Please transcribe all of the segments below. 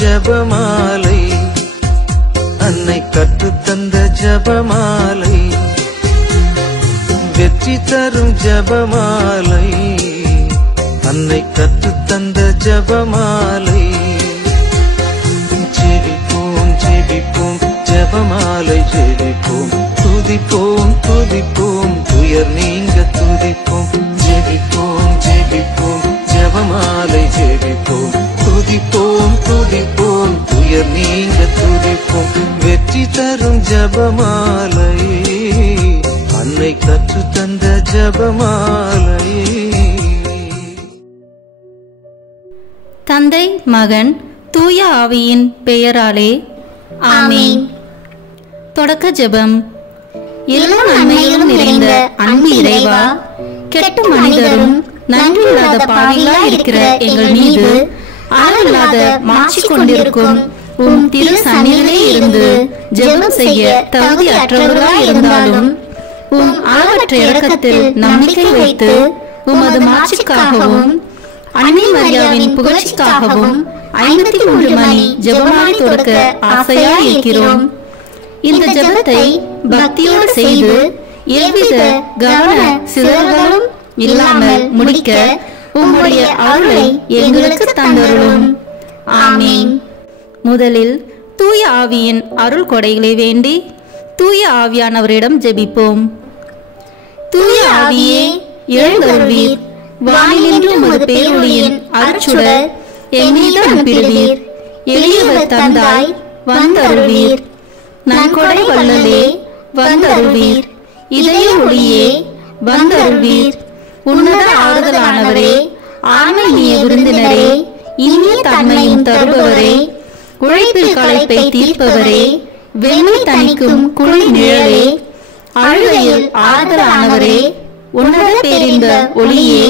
ஜபமாலை, அன்னை கற்றுத்தந்த ஜபமாலை, வெற்றி தரும் ஜபமாலை, அன்னை கற்றுத்தந்த ஜபமாலை. ஜெபிப்போம் ஜெபிப்போம் ஜபமாலை ஜெபிப்போம், துதிப்போம் துதிப்போம் துயர் நீங்க துதிப்போம். ஜெபிப்போம் ஜெபிப்போம் ஜபமாலை ஜெபிப்போம், துதிப்போம் துதிப்போம் துயர் நீங்க துதிப்போம். வெற்றி தரும் ஜபமாலை, அன்னை கற்று தந்த ஜபமாலை. தந்தை மகன் தூய ஆவியின் பெயராலே ஆமென். தொடக்க ஜெபம். எல்லா நன்மைகளும் நிறைந்த அன்பு இறைவா, கெட்ட மனிதரும் நன்றியில்லாத பாவிகளாய் இருக்கிற எங்கள் மீது அளவில்லாத மாட்சி கொண்டிருக்கும் உம் திரு சந்நிதியிலே இருந்து ஜெபம் செய்ய தகுதி அற்றவர்களாய் இருந்தாலும் உம் அளவற்ற இரக்கத்தில் நம்பிக்கை வைத்து உமது மாட்சிக்காகவும் அன்னை மரியாவின் புகழ்ச்சிக்காகவும் 53 மணி ஜெபமாலை தொடக்க ஆசையாய் இருக்கிறோம். இந்த ஜெபத்தை பக்தியோடு செய்து எவ்வித கவன சிதறல்களும் இல்லாமல் முடிக்க உம்முடைய அருளை எங்களுக்கு தந்தருளும். ஆமென். முதலில் தூய ஆவியின் அருள் கொடைகளை வேண்டி தூய ஆவியானவரிடம் ஜெபிப்போம். தூய ஆவியே எழுந்தருள்வீர், வானிலின்று உமது பேரொளியின் அருட்சுடர் எம்மீது அனுப்பிடுவீர். எளியவர் தந்தாய் வந்தருள்வீர், நன்கொடை வள்ளலே வந்தருள்வீர். இதய ஒளியே வந்தருள்வீர். உன்னத ஆறுதலானவரே, ஆன்மீக விருந்தினரே, இனிய தன்மையும் தருபவரே, உழைப்பில் களைப்பை தீர்ப்பவரே, வெண்மை தணிக்கும் குளிர் நிழலே, அழுகையில் ஆறுதலானவரே, உன்னத பேரின்ப ஒளியே,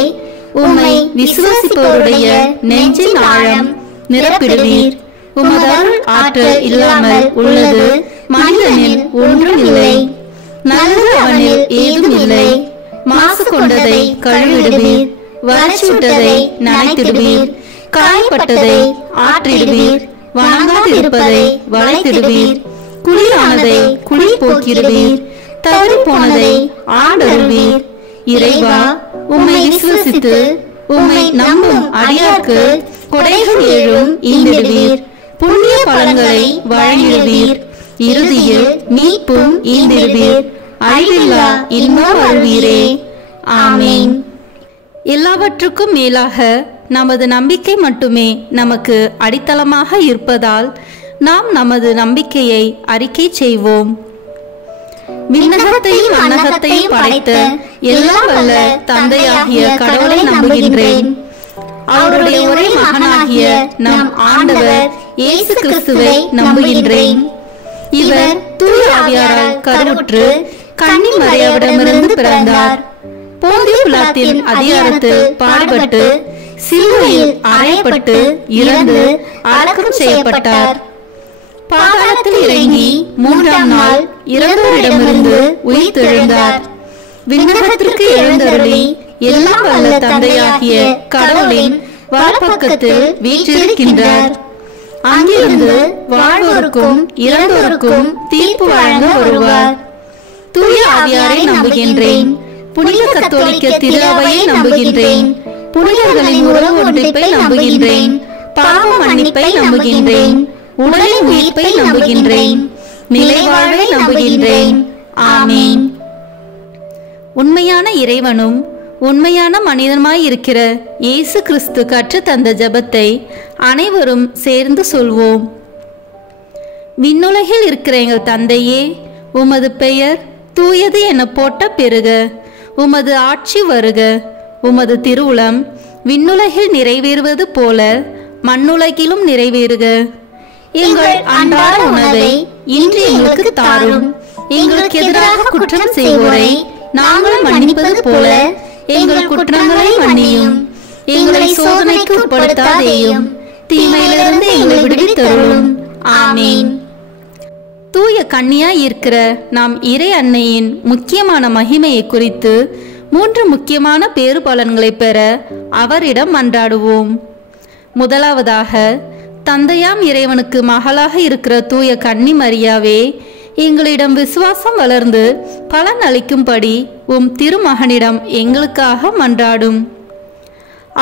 உம்மை விசுவாசிப்பவருடைய நெஞ்சின் ஆழம் நிரப்பிடுவீர். உமது அருள் ஆற்றல் இல்லாமல் உள்ளது மனிதனில் ஒன்றும் இல்லை, நல்லது அவனில் ஏதும் இல்லை. மாசு கொண்டதை கழுவிடுவீர், வறட்சிவிட்டதை நனைத்திடுவீர், காயப்பட்டதை ஆற்றிடுவீர், வணங்காதிருப்பதை வளைத்திடுவீர், குளிரானதை குளிர் போக்கிடுவீர், தவறி போனதை ஆண்டருள்வீர். இறைவா, உம்மை விசுவசித்து உம்மை நம்பும் அடியார்க்கு கொடைகள் ஏழும் ஈந்திடுவீர், புண்ணிய பலன்களை வழங்கிடுவீர், இறுதியில் மீட்பும் ஈந்திடுவீர், அழிவில்லா இன்பம் அருள்வீரே. ஆமென். எல்லாவற்றுக்கும் மேலாக நமது நம்பிக்கை மட்டுமே நமக்கு அடித்தளமாக இருப்பதால் நாம் நமது நம்பிக்கையை அறிக்கை செய்வோம். விண்ணகத்தையும் மண்ணகத்தையும் படைத்த எல்லாம் வல்ல தந்தையாகிய கடவுளை நம்புகின்றேன். அவருடைய ஒரே மகனாகிய நம் ஆண்டவர் இயேசு கிறிஸ்துவை நம்புகின்றேன். இவர் தூய ஆவியாரால் கருவுற்று கன்னி மரியாவிடமிருந்து பிறந்தார். போந்திய பிலாத்தின் அதிகாரத்தில் பாடுபட்டு சிலுவையில் அறையப்பட்டு இறந்து அடக்கம் செய்யப்பட்டார். பாதாளத்தில் இறங்கி 3ஆம் நாள் இறந்தோரிடமிருந்து உயிர்த்தெழுந்தார். விண்ணகத்திற்கு எழுந்தருளி எல்லாம் வல்ல தந்தையாகிய கடவுளின் வலப்பக்கத்தில் வீற்றிருக்கின்றார். அங்கிருந்து வாழ்வோருக்கும் இறந்தோருக்கும் தீர்ப்பு வழங்க வருவார். தூய ஆவியாரை நம்புகின்றேன். புனித கத்தோலிக்க திரு அவையை நம்புகின்றேன். புனிதர்களின் உறவு ஒன்றிப்பை நம்புகின்றேன். பாவ மன்னிப்பை நம்புகின்றேன். உடலின் உயிர்ப்பை நம்புகின்றேன். நிலைவாழ்வை நம்புகின்றேன். ஆமென். உண்மையான இறைவனும் உண்மையான மனிதனுமாய் இருக்கிற இயேசு கிறிஸ்து கற்று தந்த ஜெபத்தை அனைவரும் சேர்ந்து சொல்வோம். விண்ணுலகில் இருக்கிற எங்கள் தந்தையே, உமது பெயர் தூயது என போட்ட பெருக. உமது ஆட்சி வருக. உமது திருவுளம் விண்ணுலகில் நிறைவேறுவது போல மண்ணுலகிலும் நிறைவேறுக. எங்கள் அன்றாட உணவை இன்று எங்களுக்கு தாரும். எங்களுக்கு எதிராக குற்றம் செய்வோரை நாங்கள் மன்னிப்பது போல எங்கள் குற்றங்களை மன்னியும். எங்களை சோதனைக்கு உட்படுத்தாதேயும், தீமையிலிருந்து எங்களை விடுவித்தருளும். ஆமென். தூய கன்னியாய் இருக்கிற நாம் இறை அன்னையின் முக்கியமான மகிமையை குறித்து 3 முக்கியமான பேறு பலன்களை பெற அவரிடம் மன்றாடுவோம். முதலாவதாக, தந்தையாம் இறைவனுக்கு மகளாக இருக்கிற தூய கன்னி மரியாவே, எங்களிடம் விசுவாசம் வளர்ந்து பலன் அளிக்கும்படி உம் திருமகனிடம் எங்களுக்காக மன்றாடும்.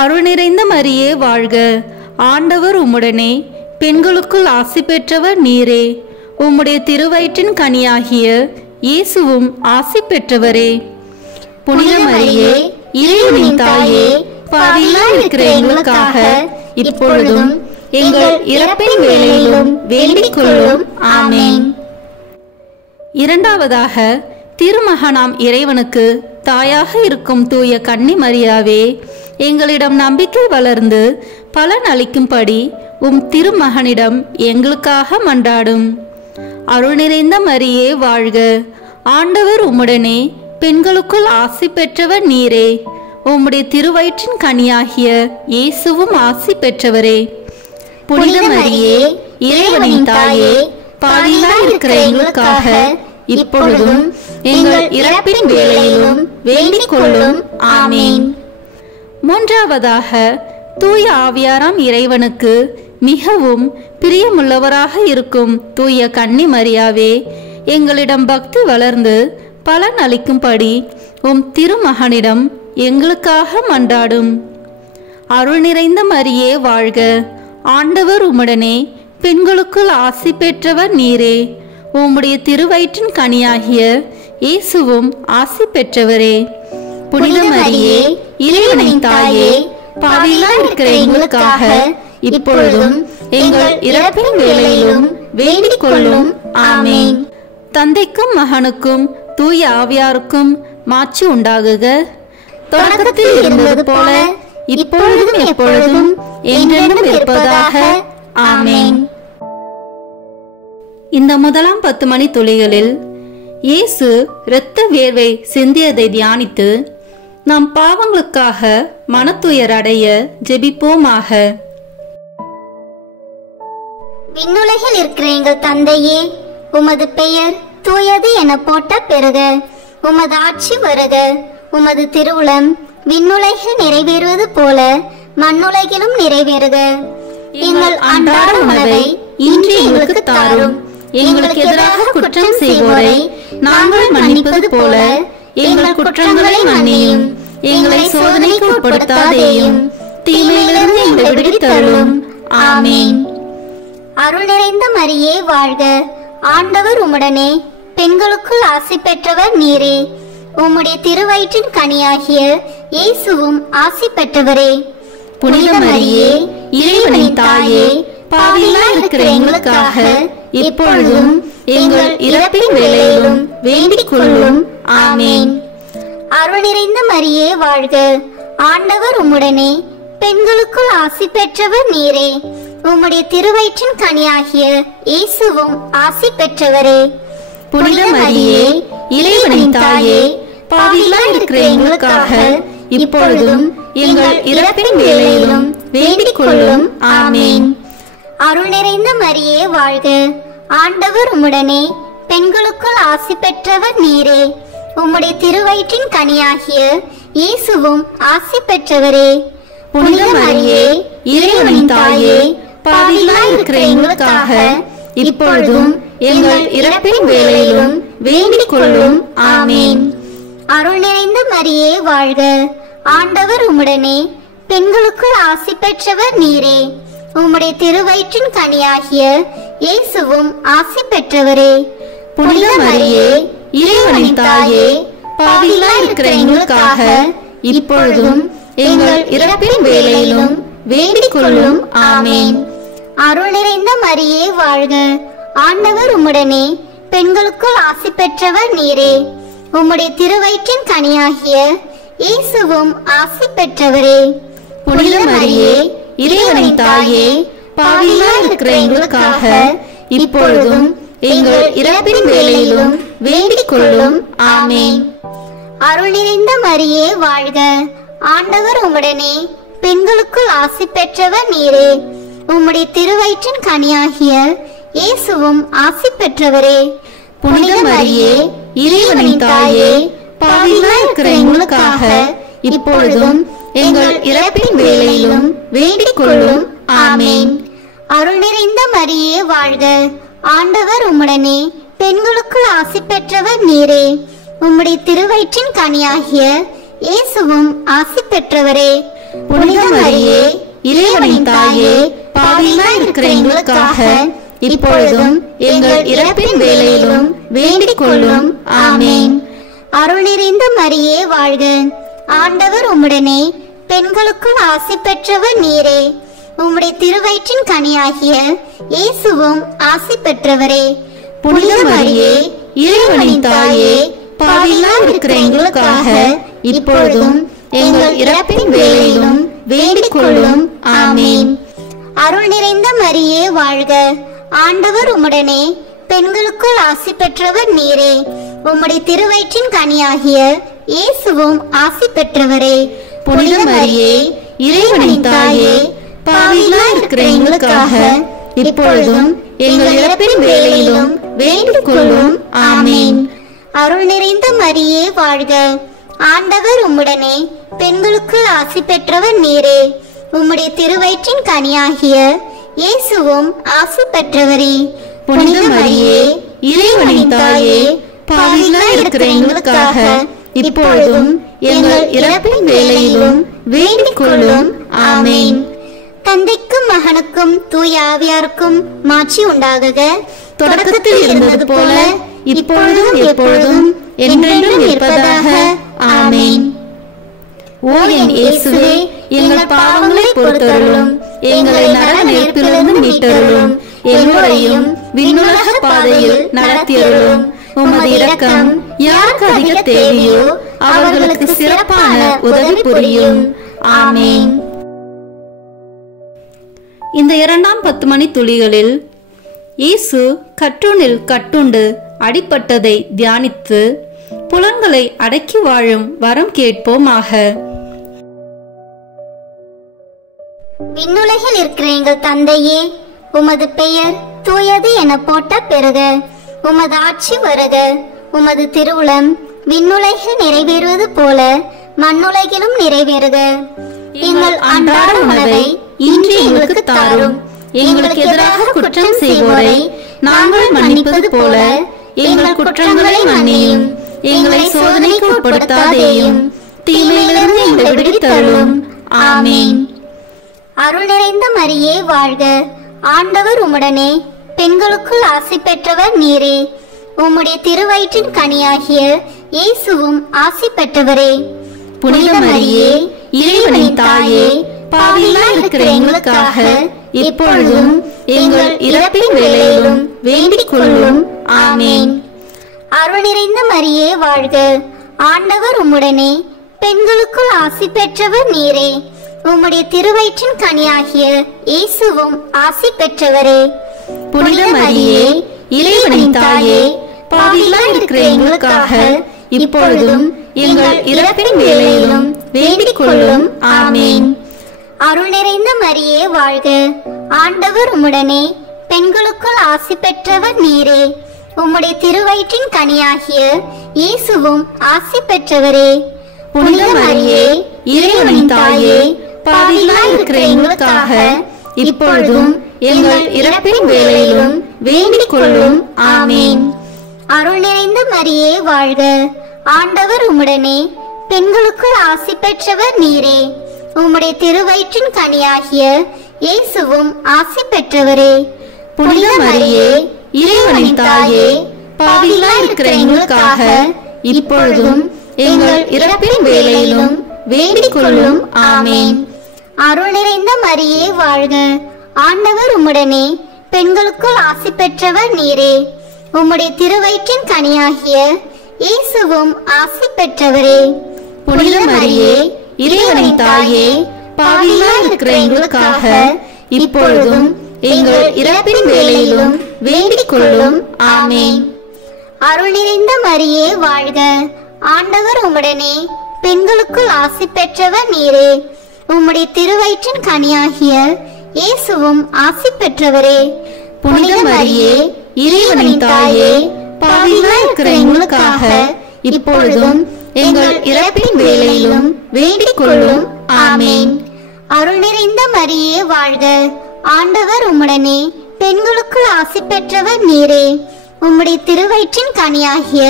அருள் நிறைந்த மரியே வாழ்க, ஆண்டவர் உம்முடனே, பெண்களுக்குள் ஆசி பெற்றவர் நீரே. உம்முடைய திருவயிற்றின் கனியாகிய இயேசுவும் ஆசி பெற்றவரே. புனித மரியே, இறைவனின் தாயே, பாவிகளாய் இருக்கிற எங்களுக்காக இப்பொழுதும் எங்கள் இறப்பின் வேளையிலும் வேண்டிக் கொள்ளும். ஆமென். இரண்டாவதாக, திருமகனாம் இறைவனுக்கு தாயாக இருக்கும் தூய கன்னி மரியாவே, எங்களிடம் நம்பிக்கை வளர்ந்து பலன் அளிக்கும்படி உம் திருமகனிடம் எங்களுக்காக மன்றாடும். அருள் நிறைந்த மரியே வாழ்க, ஆண்டவர் உம்முடனே, பெண்களுக்குள் ஆசி பெற்றவர் நீரே. உம்முடைய திருவயிற்றின் கனியாகிய இயேசுவும் ஆசி பெற்றவரே. புனித மரியே, இறைவனின் தாயே, பாவிகளாய் இருக்கிற எங்களுக்காக இப்பொழுதும் எங்கள் இறப்பின் வேளையிலும் வேண்டிக் கொள்ளும். ஆமென். மூன்றாவதாக, தூய ஆவியாராம் இறைவனுக்கு மிகவும் பிரியமுள்ளவராக இருக்கும் தூய கன்னி மரியாவே, எங்களிடம் பக்தி வளர்ந்து பலன் அளிக்கும்படி உம் திருமகனிடம் எங்களுக்காக மன்றாடும். அருள் நிறைந்த மரியே வாழ்க, ஆண்டவர் உம்முடனே, பெண்களுக்குள் ஆசி பெற்றவர் நீரே. உம்முடைய திருவயிற்றின் கனியாகிய இயேசுவும் ஆசி பெற்றவரே. புனித மரியே, இறைவனின் தாயே, பாவிகளாய் இருக்கிற எங்களுக்காக இப்பொழுதும் எங்கள் இறப்பின் வேளையிலும் வேண்டிக் கொள்ளும். ஆமென். தந்தைக்கும் மகனுக்கும் தூய ஆவியாருக்கும் மாட்சி உண்டாகுக. தொடக்கத்தில் இருந்தது போல இப்பொழுதும் எப்பொழுதும் என்றென்றும் இருப்பதாக. ஆமென். இந்த முதலாம் 10 மணி துளிகளில் இயேசு இரத்த வேர்வை சிந்தியதை தியானித்து நம் பாவங்களுக்காக மனத்துயர் அடைய ஜெபிப்போமாக. விண்ணுலகில் இருக்கிற எங்கள் தந்தையே, உமது பெயர் தூயது என போட்ட பெறுக. உமது ஆட்சி வருக. உமது திருவுளம் விண்ணுலகில் நிறைவேறுவது போல மண்ணுலகிலும் நிறைவேறுக. எங்கள் அன்றாட உணவை இன்று எங்களுக்கு தாரும். எங்களுக்கு எதிராக குற்றம் செய்வோரை நாங்கள் மன்னிப்பது போல எங்கள் குற்றங்களை மன்னியும். எங்களை சோதனைக்கு உட்படுத்தாதேயும், தீமையிலிருந்து எங்களை விடுவித்தருளும். ஆமென். அருள் நிறைந்த மரியே வாழ்க, ஆண்டவர் உம்முடனே, பெண்களுக்குள் ஆசி பெற்றவர் நீரே. உம்முடைய திருவயிற்றின் கனியாகிய இயேசுவும் ஆசி பெற்றவரே. புனித மரியே, இறைவனின் தாயே, பாவிகளாய் இருக்கிற எங்களுக்காக இப்பொழுதும் எங்கள் இறப்பின் வேளையிலும் வேண்டிக் கொள்ளும். ஆமென். அருள் நிறைந்த மரியே வாழ்க, ஆண்டவர் உம்முடனே, பெண்களுக்குள் ஆசி பெற்றவர் நீரே. உம்முடைய திருவயிற்றின் கனியாகிய இயேசுவும் ஆசி பெற்றவரே. புனித மரியே, இறைவனின் தாயே, பாவிகளாய் இருக்கிற எங்களுக்காக இப்பொழுதும் எங்கள் இறப்பின் வேளையிலும் வேண்டிக் கொள்ளும். ஆமென். அருள் நிறைந்த மரியே வாழ்க, ஆண்டவர் உம்முடனே, பெண்களுக்குள் ஆசி பெற்றவர் நீரே. உம்முடைய திருவயிற்றின் கனியாகிய இயேசுவும் ஆசி பெற்றவரே. புனித மரியே, இறைவனின் தாயே, பாவிகளாய் இருக்கிற எங்களுக்காக இப்பொழுதும் எங்கள் இறப்பின் வேளையிலும் வேண்டிக் கொள்ளும். ஆமென். அருள் நிறைந்த மரியே வாழ்க, ஆண்டவர் உம்முடனே, பெண்களுக்குள் ஆசி பெற்றவர் நீரே. உம்முடைய திருவயிற்றின் கனியாகிய இயேசுவும் ஆசி பெற்றவரே. புனித மரியே, இறைவனின் தாயே, பாவிகளாய் இருக்கிற எங்களுக்காக இப்பொழுதும் எங்கள் இறப்பின் வேளையிலும் வேண்டிக் கொள்ளும். ஆமென். அருள் நிறைந்த மரியே வாழ்க, ஆண்டவர் உம்முடனே, பெண்களுக்குள் ஆசி பெற்றவர் நீரே. உம்முடைய திருவயிற்றின் கனியாகிய இயேசுவும் ஆசி பெற்றவரே. புனித மரியே, இறைவனின் தாயே, பாவிகளாய் இருக்கிற எங்களுக்காக இப்பொழுதும் எங்கள் இறப்பின் வேளையிலும் வேண்டிக் கொள்ளும். ஆமென். அருள் நிறைந்த மரியே வாழ்க, ஆண்டவர் உம்முடனே, பெண்களுக்குள் ஆசி பெற்றவர் நீரே. உம்முடைய திருவயிற்றின் கனியாகிய இயேசுவும் ஆசி பெற்றவரே. புனித மரியே, இறைவனின் தாயே, பாவிகளாய் இருக்கிற எங்களுக்காக இப்பொழுதும் எங்கள் இறப்பின் வேளையிலும் வேண்டிக் கொள்ளும். ஆமென். அருள் நிறைந்த மரியே வாழ்க, ஆண்டவர் உம்முடனே, பெண்களுக்குள் ஆசி பெற்றவர் நீரே. உம்முடைய திருவயிற்றின் கனியாகிய இயேசுவும் ஆசி பெற்றவரே. புனித மரியே, இறைவனின் தாயே, பாவிகளாய் இருக்கிற எங்களுக்காக இப்பொழுதும் எங்கள் இறப்பின் வேளையிலும் வேண்டிக் கொள்ளும். ஆமேன். அருள் நிறைந்த மரியே வாழ்க, ஆண்டவர் உம்முடனே, பெண்களுக்குள் ஆசி பெற்றவர் நீரே. உம்முடைய திருவயிற்றின் கனியாகிய இயேசுவும் ஆசி பெற்றவரே. புனித மரியே, இறைவனின் தாயே, பாவிகளாய் இருக்கிற எங்களுக்காக இப்பொழுதும் எங்கள் இறப்பின் வேளையிலும் வேண்டிக் கொள்ளும். ஆமேன். அருள் நிறைந்த மரியே வாழ்க, ஆண்டவர் உம்முடனே, பெண்களுக்குள் ஆசி பெற்றவர் நீரே. உம்முடைய திருவயிற்றின் கனியாகிய இயேசுவும் ஆசி பெற்றவரே. புனித மரியே, இறைவனின் தாயே, பாவிகளாய் இருக்கிற எங்களுக்காக இப்பொழுதும் எங்கள் இறப்பின் வேளையிலும் வேண்டிக் கொள்ளும். ஆமேன். அருள் நிறைந்த மரியே வாழ்க, ஆண்டவர் உம்முடனே, பெண்களுக்குள் ஆசி பெற்றவர் நீரே. உம்முடைய திருவயிற்றின் கனியாகிய இயேசுவும் ஆசி பெற்றவரே. புனித மரியே, இறைவனின் தாயே, பாவிகளாய் இருக்கிற எங்களுக்காக இப்பொழுதும் எங்கள் இறப்பின் வேளையிலும் வேண்டிக் கொள்ளும். ஆமேன். தந்தைக்கும் மகனுக்கும் தூய ஆவியாருக்கும் மாட்சி உண்டாகுக. தொடக்கத்தில் இருந்தது போல இப்பொழுதும் எப்பொழுதும் என்றென்றும் இருப்பதாக. ஆமேன். ஓ என் இயேசுவே, எங்கள் பாவங்களை பொறுத்தருளும், எங்களை நரக நெருப்பிலிருந்து மீட்டருளும், எல்லோரையும் விண்ணுலக பாதையில் நடத்தியருளும். உமது இரக்கம் யாருக்கு அதிக தேவையோ அவர்களுக்கு சிறப்பான உதவி புரியும். ஆமேன். இந்த 2ஆம் 10 மணி துளிகளில் இயேசு கற்றூனில் கட்டுண்டு அடிபட்டதை தியானித்து புலன்களை அடக்கி வாழும் வரம் கேட்போமாக. விண்ணுலகில் இருக்கிற எங்கள் தந்தையே, உமது பெயர் தூயது என போட்ட பெறுக. உமது ஆட்சி வருக. உமது திருவுளம் விண்ணுலகில் நிறைவேறுவது போல மண்ணுலகிலும் நிறைவேறுக. எங்கள் அன்றாட உணவை இன்று எங்களுக்கு தாரும். எங்களுக்கு எதிராக குற்றம் செய்வோரை நாங்கள் மன்னிப்பது போல எங்கள் குற்றங்களை மன்னியும். எங்களை சோதனைக்கு உட்படுத்தாதேயும், தீமையிலிருந்து எங்களை விடுவித்தருளும். ஆமேன். அருள் நிறைந்த மரியே வாழ்க, ஆண்டவர் உம்முடனே, பெண்களுக்குள் ஆசி பெற்றவர் நீரே. உம்முடைய திருவயிற்றின் கனியாகிய இயேசுவும் ஆசி பெற்றவரே. புனித மரியே, இறைவனின் தாயே, பாவிகளாய் இருக்கிற எங்களுக்காக இப்பொழுதும் எங்கள் இறப்பின் வேளையிலும் வேண்டிக் கொள்ளும். ஆமேன். அருள் நிறைந்த மரியே வாழ்க, ஆண்டவர் உம்முடனே, பெண்களுக்குள் ஆசி பெற்றவர் நீரே. உம்முடைய திருவயிற்றின் கனியாகிய இயேசுவும் ஆசி பெற்றவரே. புனித மரியே, இறைவனின் தாயே, பாவிகளாய் இருக்கிற எங்களுக்காக இப்பொழுதும் எங்கள் இறப்பின் வேளையிலும் வேண்டிக் கொள்ளும். ஆமேன். அருள் நிறைந்த மரியே வாழ்க, ஆண்டவர் உம்முடனே, பெண்களுக்குள் ஆசி பெற்றவர் நீரே. உம்முடைய திருவயிற்றின் கனியாகிய இயேசுவும் ஆசி பெற்றவரே. புனித மரியே, இறைவனின் தாயே, பாவிகளாய் இருக்கிற எங்களுக்காக இப்பொழுதும் எங்கள் இறப்பின் வேளையிலும் வேண்டிக் கொள்ளும். ஆமேன். அருள் நிறைந்த மரியே வாழ்க, ஆண்டவர் உம்முடனே, பெண்களுக்குள் ஆசி பெற்றவர் நீரே. உம்முடைய திருவயிற்றின் கனியாகிய இயேசுவும் ஆசி பெற்றவரே. புனித மரியே, இறைவனின் தாயே, பாவிகளாய் இருக்கிற எங்களுக்காக இப்பொழுதும் எங்கள் இறப்பின் வேளையிலும் வேண்டிக் கொள்ளும். ஆமேன். அருள் நிறைந்த மரியே வாழ்க, ஆண்டவர் உம்முடனே, பெண்களுக்குள் ஆசி பெற்றவர் நீரே. உம்முடைய திருவயிற்றின் கனியாகிய இயேசுவும் ஆசி பெற்றவரே. புனித மரியே, இறைவனின் தாயே, பாவிகளாய் இருக்கிற எங்களுக்காக இப்பொழுதும் எங்கள் இறப்பின் வேளையிலும் வேண்டிக் கொள்ளும். ஆமேன். அருள் நிறைந்த மரியே வாழ்க, ஆண்டவர் உம்முடனே, பெண்களுக்குள் ஆசி பெற்றவர் நீரே. உம்முடைய திருவயிற்றின் கனியாகிய இயேசுவும் ஆசி பெற்றவரே. புனித மரியே, இறைவனின் தாயே, பாவிகளாய் இருக்கிற எங்களுக்காக இப்பொழுதும் எங்கள் இறப்பின் வேளையிலும் வேண்டிக் கொள்ளும். ஆமேன். அருள் நிறைந்த மரியே வாழ்க, ஆண்டவர் உம்முடனே பெண்களுக்குள் ஆசி பெற்றவர் நீரே. உம்முடைய திருவயிற்றின் கனியாகிய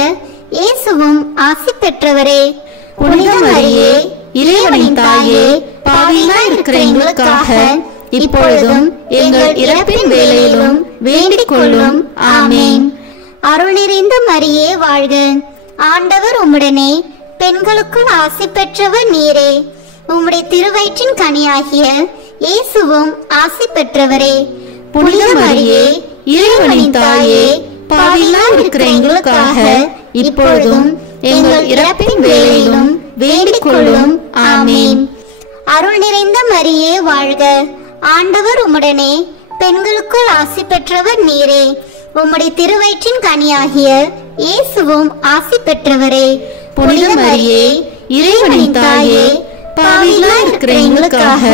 இயேசுவும் ஆசி பெற்றவரே. புனித மரியே, இறைவனின் தாயே, பாவிகளாய் இருக்கிற எங்களுக்காக இப்பொழுதும் எங்கள் இறப்பின் வேளையிலும் வேண்டிக் கொள்ளும். ஆமேன். அருள் நிறைந்த மரியே வாழ்க. ஆண்டவர் உம்முடனே பெண்களுக்குள் ஆசி பெற்றவர் நீரே. உம்முடைய திருவயிற்றின் கனியாகிய இயேசுவும் ஆசி பெற்றவரே. புனித மரியே, இறைவனின் தாயே, பாவிகளாய் இருக்கிற எங்களுக்காக இப்பொழுதும் எங்கள் இறப்பின் வேளையிலும் வேண்டிக் கொள்ளும். ஆமேன். அருள் நிறைந்த மரியே வாழ்க. ஆண்டவர் உம்முடனே பெண்களுக்குள் ஆசி பெற்றவர் நீரே. உம்முடைய திருவயிற்றின் கனியாகிய இயேசுவும் ஆசி பெற்றவரே. புனித மரியே, இறைவனின் தாயே, பாவிகளாய் இருக்கிற எங்களுக்காக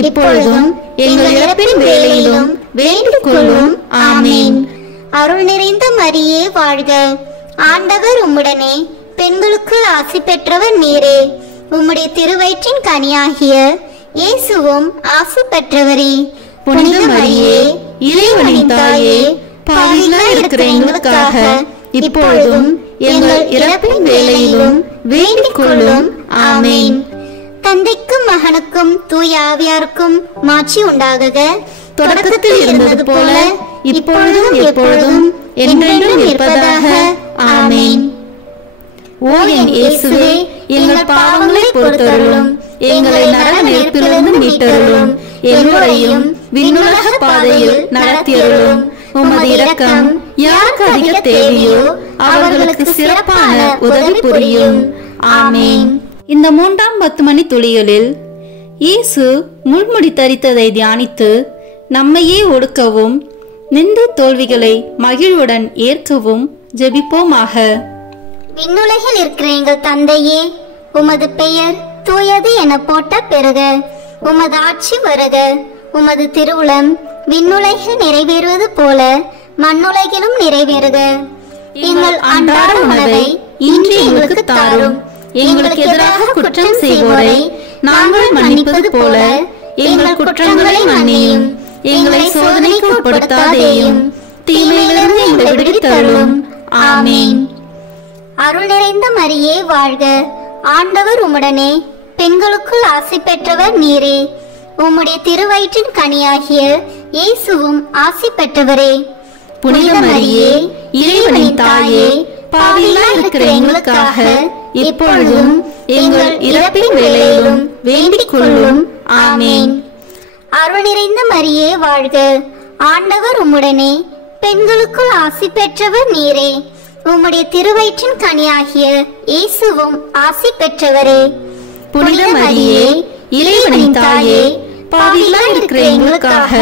இப்பொழுதும் எங்கள் இறப்பின் வேளையிலும் வேண்டிக் கொள்ளும். ஆமேன். அருள் நிறைந்த மரியே வாழ்க. ஆண்டவர் உம்முடனே பெண்களுக்குள் ஆசி பெற்றவர் நீரே. உம்முடைய திருவயிற்றின் கனியாகிய இயேசுவும் ஆசி பெற்றவரே. புனித மரியே, இறைவனின் தாயே, பாவிகளாய் இருக்கிற எங்களுக்காக இப்பொழுதும் எங்கள் இறப்பின் வேளையிலும் வேண்டிக் கொள்ளும். ஆமேன். தந்தைக்கும் மகனுக்கும் தூய ஆவியாருக்கும் மாட்சி உண்டாகுக. தொடக்கத்தில் இருந்தது போல இப்பொழுதும் எப்பொழுதும் என்றென்றும் இருப்பதாக. ஆமேன். ஓ என் இயேசுவே, எங்கள் பாவங்களை பொறுத்தருளும், எங்களை நரக நெருப்பிலிருந்து மீட்டருளும், எல்லோரையும் விண்ணுலக பாதையில் நடத்தியருளும். உமது இரக்கம் யாருக்கு அதிக தேவையோ அவர்களுக்கு சிறப்பான உதவி புரியும். ஆமேன். இந்த 3ஆம் 10 மணி துளிகளில் இயேசு முள்முடி தரித்ததை தியானித்து நம்மையே ஒடுக்கவும் நின்ற தோல்விகளை மகிழ்வுடன் ஏற்கவும் ஜெபிப்போமாக. விண்ணுலகில் இருக்கிற எங்கள் தந்தையே, உமது பெயர் தூயது என போட்ட பெறுக. உமது ஆட்சி வருக. உமது திருவுளம் விண்ணுலகில் நிறைவேறுவது போல மண்ணுலகிலும் நிறைவேறுக. எங்கள் அன்றாட உணவை இன்று எங்களுக்கு தாரும். எங்களுக்கு எதிராக குற்றம் செய்வோரை நாங்கள் மன்னிப்பது போல எங்கள் குற்றங்களை மன்னியும். எங்களை சோதனைக்கு உட்படுத்தாதேயும், தீமையிலிருந்து எங்களை விடுவித்தருளும். ஆமேன். அருள் நிறைந்த மரியே வாழ்க. ஆண்டவர் உம்முடனே பெண்களுக்குள் ஆசி பெற்றவர் நீரே. உம்முடைய திருவயிற்றின் கனியாகிய இயேசுவும் ஆசி பெற்றவரே. புனித மரியே, இறைவனின் தாயே, பாவிகளாய் இருக்கிற எங்களுக்காக இப்பொழுதும் எங்கள் இறப்பின் வேளையிலும் வேண்டிக் கொள்ளும். ஆமேன். அருள் நிறைந்த மரியே வாழ்க. ஆண்டவர் உம்முடனே பெண்களுக்குள் ஆசி பெற்றவர் நீரே. உம்முடைய திருவயிற்றின் கனியாகிய இயேசுவும் ஆசி பெற்றவரே. புனித மரியே, இறைவனின் தாயே, பாவிகளாய் இருக்கிற எங்களுக்காக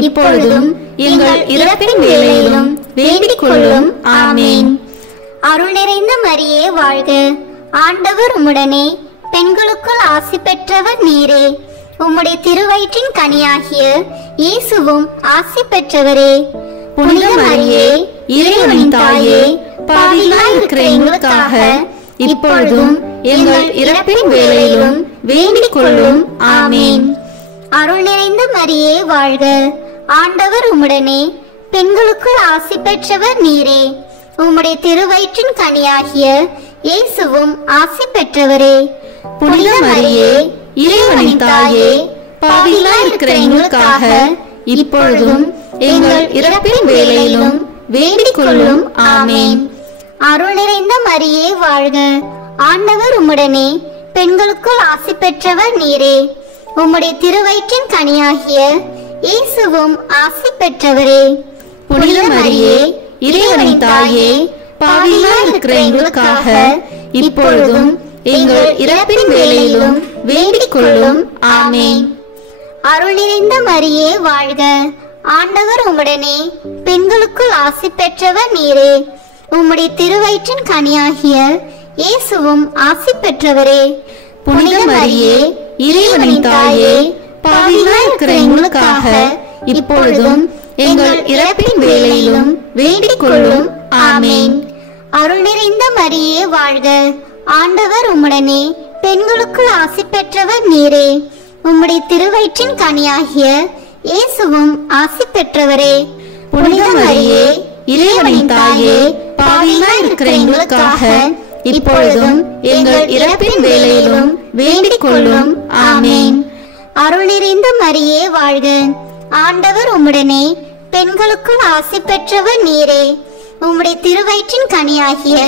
இப்பொழுதும் எங்கள் இறப்பின் வேளையிலும் வேண்டிக் கொள்ளும். ஆமேன். அருள் நிறைந்த மரியே வாழ்க. ஆண்டவர் உம்முடனே பெண்களுக்குள் ஆசி பெற்றவர் நீரே. உம்முடைய திருவயிற்றின் கனியாகிய இயேசுவும் ஆசி பெற்றவரே. புனித மரியே, இறைவனின் தாயே, பாவிகளாய் இருக்கிற எங்களுக்காக இப்பொழுதும் எங்கள் இறப்பின் வேளையிலும் வேண்டிக் கொள்ளும். ஆமேன். அருள் நிறைந்த மரியே வாழ்க. ஆண்டவர் உம்முடனே பெண்களுக்குள் ஆசி பெற்றவர் நீரே. உம்முடைய திருவயிற்றின் கனியாகிய இயேசுவும் ஆசி பெற்றவரே. புனித மரியே, இறைவனின் தாயே, பாவிகளாய் இருக்கிற எங்களுக்காக இப்பொழுதும் எங்கள் இறப்பின் வேளையிலும் வேண்டிக் கொள்ளும். ஆமேன். அருள் நிறைந்த மரியே வாழ்க. ஆண்டவர் உம்முடனே பெண்களுக்குள் ஆசி பெற்றவர் நீரே. உம்முடைய திருவயிற்றின் கனியாகிய இயேசுவும் ஆசி பெற்றவரே. புனித மரியே, இறைவனின் தாயே, பாவிகளாய் இருக்கிற எங்களுக்காக இப்பொழுதும் எங்கள் இறப்பின் வேளையிலும் வேண்டிக் கொள்ளும். ஆமேன். அருள் நிறைந்த மரியே வாழ்க. ஆண்டவர் உம்முடனே பெண்களுக்குள் ஆசி பெற்றவர் நீரே. உம்முடைய திருவயிற்றின் கனியாகிய இயேசுவும் ஆசி பெற்றவரே. புனித மரியே, இறைவனின் தாயே, பாவிகளாய் இருக்கிற எங்களுக்காக இப்பொழுதும் எங்கள் இறப்பின் வேளையிலும் வேண்டிக் கொள்ளும். ஆமேன். அருள் நிறைந்த மரியே வாழ்க. ஆண்டவர் உம்முடனே பெண்களுக்குள் ஆசி பெற்றவர் நீரே. உம்முடைய திருவயிற்றின் கனியாகிய இயேசுவும் ஆசி பெற்றவரே. புனித மரியே, இறைவனின் தாயே, பாவிகளாய் இருக்கிற எங்களுக்காக இப்பொழுதும் எங்கள் இறப்பின் வேளையிலும் வேண்டிக் கொள்ளும். ஆமேன். அருள் நிறைந்த மரியே வாழ்க. ஆண்டவர் உம்முடனே, பெண்களுக்குள் ஆசி பெற்றவர் நீரே. உம்முடைய திருவயிற்றின் கனியாகிய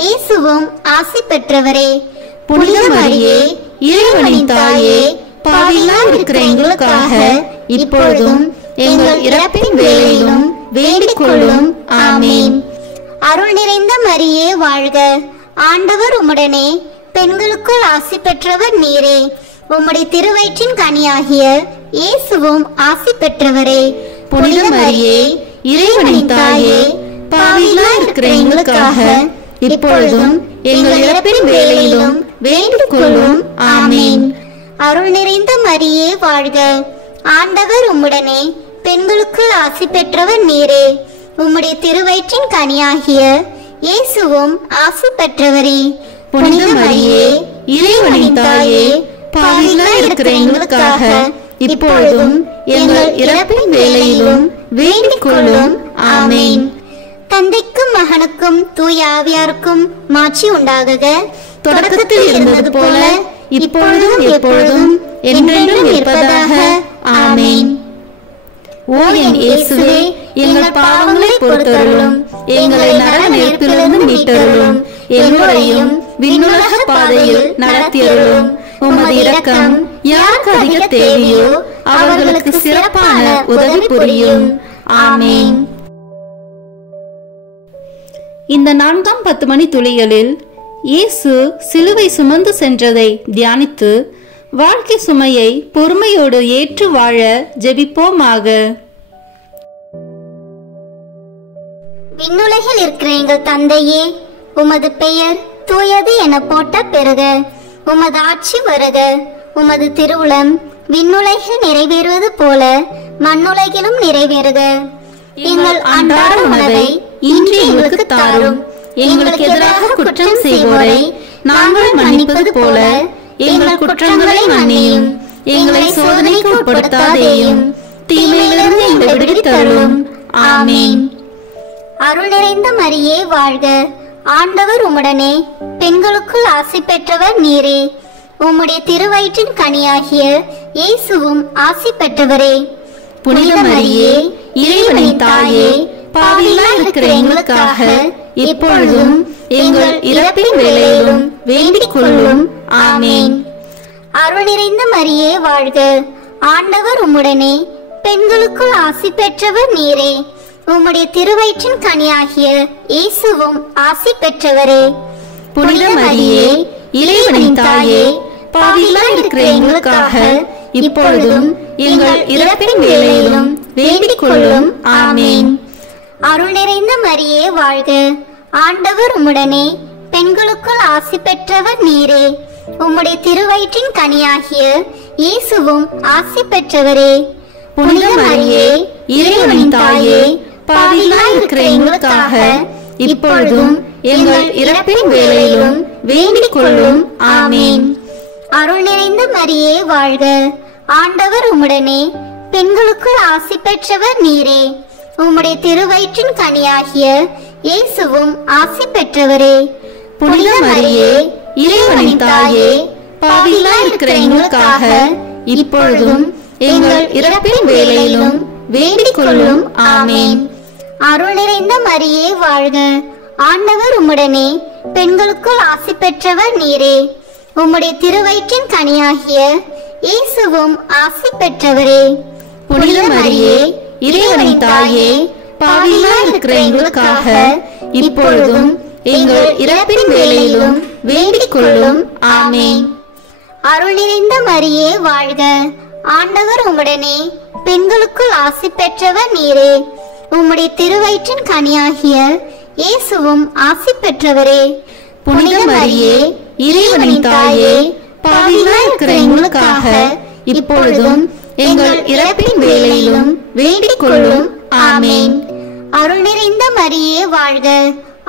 இயேசுவும் ஆசி பெற்றவரே. புனித மரியே, இறைவனின் தாயே, பாவிகளாய் இருக்கிற எங்களுக்காக இப்பொழுதும் எங்கள் இறப்பின் வேளையிலும் வேண்டிக் கொள்ளும். ஆமேன். அருள் நிறைந்த மரியே வாழ்க. ஆண்டவர் உம்முடனே, பெண்களுக்குள் ஆசி பெற்றவர் நீரே. உம்முடைய திருவயிற்றின் கனியாகிய இயேசுவும் ஆசி பெற்றவரே. புனித மரியே, இறைவனின் தாயே, பாவிகளாய் இருக்கிற எங்களுக்காக இப்பொழுதும் எங்கள் இறப்பின் வேளையிலும் வேண்டிக் கொள்ளும். ஆமேன். அருள் நிறைந்த மரியே வாழ்க. ஆண்டவர் உம்முடனே, பெண்களுக்குள் ஆசி பெற்றவர் நீரே. உம்முடைய திருவயிற்றின் கனியாகிய இயேசுவும் ஆசி பெற்றவரே. புனித மரியே, இறைவனின் தாயே, பாவிகளாய் இருக்கிற எங்களுக்காக இப்பொழுதும் எங்கள் இறப்பின் வேளையிலும் வேண்டிக் கொள்ளும். ஆமேன். தந்தைக்கும் மகனுக்கும் தூய ஆவியாருக்கும் மாட்சி உண்டாகுக. தொடக்கத்தில் இருந்தது போல இப்பொழுதும் எப்பொழுதும் என்றென்றும் இருப்பதாக. ஆமேன். ஓ என் இயேசுவே, எங்கள் பாவங்களை பொறுத்தருளும், எங்களை நரக நெருப்பிலிருந்து மீட்டருளும், எல்லோரையும் விண்ணுலக பாதையில் நடத்தியருளும். உமது இரக்கம் யாருக்கு அதிக தேவையோ அவர்களுக்கு சிறப்பான உதவி புரியும். ஆமேன். இந்த 4ஆம் 10 மணி துளிகளில் இயேசு சிலுவை சுமந்து சென்றதை தியானித்து வாழ்க்கை சுமையை பொறுமையோடு ஏற்று வாழ ஜெபிப்போமாக. விண்ணுலகில் இருக்கிற எங்கள் தந்தையே, உமது பெயர் தூயது என போட்ட பெறுக. உமது ஆட்சி வருக. உமது திருவுளம் விண்ணுலகில் நிறைவேறுவது போல மண்ணுலகிலும் நிறைவேறுக. எங்கள் அன்றாட உணவை இன்று எங்களுக்கு தாரும். எங்களுக்கு எதிராக குற்றம் செய்வோரை நாங்கள் மன்னிப்பது போல எங்கள் குற்றங்களை மன்னியும். எங்களை சோதனைக்கு உட்படுத்தாதேயும், தீமையிலிருந்து எங்களை விடுவித்தருளும். ஆமேன். அருள் நிறைந்த மரியே வாழ்க. ஆண்டவர் உம்முடனே, பெண்களுக்குள் ஆசி பெற்றவர் நீரே. உம்முடைய திருவயிற்றின் கனியாகிய இயேசுவும் ஆசி பெற்றவரே. புனித மரியே, இறைவனின் தாயே, பாவிகளாய் இருக்கிற எங்களுக்காக இப்பொழுதும் எங்கள் இறப்பின் வேளையிலும் வேண்டிக் கொள்ளும். ஆமேன். அருள் நிறைந்த மரியே வாழ்க. ஆண்டவர் உம்முடனே, பெண்களுக்குள் ஆசி பெற்றவர் நீரே. உம்முடைய திருவயிற்றின் கனியாகிய இயேசுவும் ஆசி பெற்றவரே. புனித மரியே, இறைவனின் தாயே, பாவிகளாய் இருக்கிற எங்களுக்காக இப்பொழுதும் எங்கள் இறப்பின் வேளையிலும் வேண்டிக் கொள்ளும். ஆமேன். அருள் நிறைந்த மரியே வாழ்க. ஆண்டவர் உம்முடனே, பெண்களுக்குள் ஆசி பெற்றவர் நீரே. உம்முடைய திருவயிற்றின் கனியாகிய இயேசுவும் ஆசி பெற்றவரே. புனித மரியே, இறைவனின் தாயே, பாவிகளாய் இருக்கிற எங்களுக்காக இப்பொழுதும் எங்கள் இறப்பின் வேளையிலும் வேண்டிக் கொள்ளும். ஆமேன். அருள் நிறைந்த மரியே வாழ்க. ஆண்டவர் உம்முடனே, பெண்களுக்குள் ஆசி பெற்றவர் நீரே. உம்முடைய திருவயிற்றின் கனியாகிய இயேசுவும் ஆசி பெற்றவரே. புனித மரியே, இறைவனின் தாயே, பாவிகளாய் இருக்கிற எங்களுக்காக இப்பொழுதும் எங்கள் இறப்பின் வேளையிலும் வேண்டிக் கொள்ளும். ஆமேன். அருள் நிறைந்த மரியே வாழ்க. ஆண்டவர் உம்முடனே, பெண்களுக்குள் ஆசி பெற்றவர் நீரே. உம்முடைய திருவயிற்றின் கனியாகிய இயேசுவும் ஆசி பெற்றவரே. புனித மரியே, இறைவனின் தாயே, பாவிகளாய் இருக்கிற எங்களுக்காக இப்பொழுதும் எங்கள் இறப்பின் வேளையிலும் வேண்டிக் கொள்ளும். ஆமேன். அருள் நிறைந்த மரியே வாழ்க. ஆண்டவர் உம்முடனே, பெண்களுக்குள் ஆசி பெற்றவர் நீரே. உம்முடைய திருவயிற்றின் கனியாகிய இயேசுவும் ஆசி பெற்றவரே. புனித மரியே, இறைவனின் தாயே, பாவிகளாய் இருக்கிற எங்களுக்காக இப்பொழுதும் எங்கள் இறப்பின் வேளையிலும் வேண்டிக் கொள்ளும். ஆமேன். அருள் நிறைந்த மரியே வாழ்க.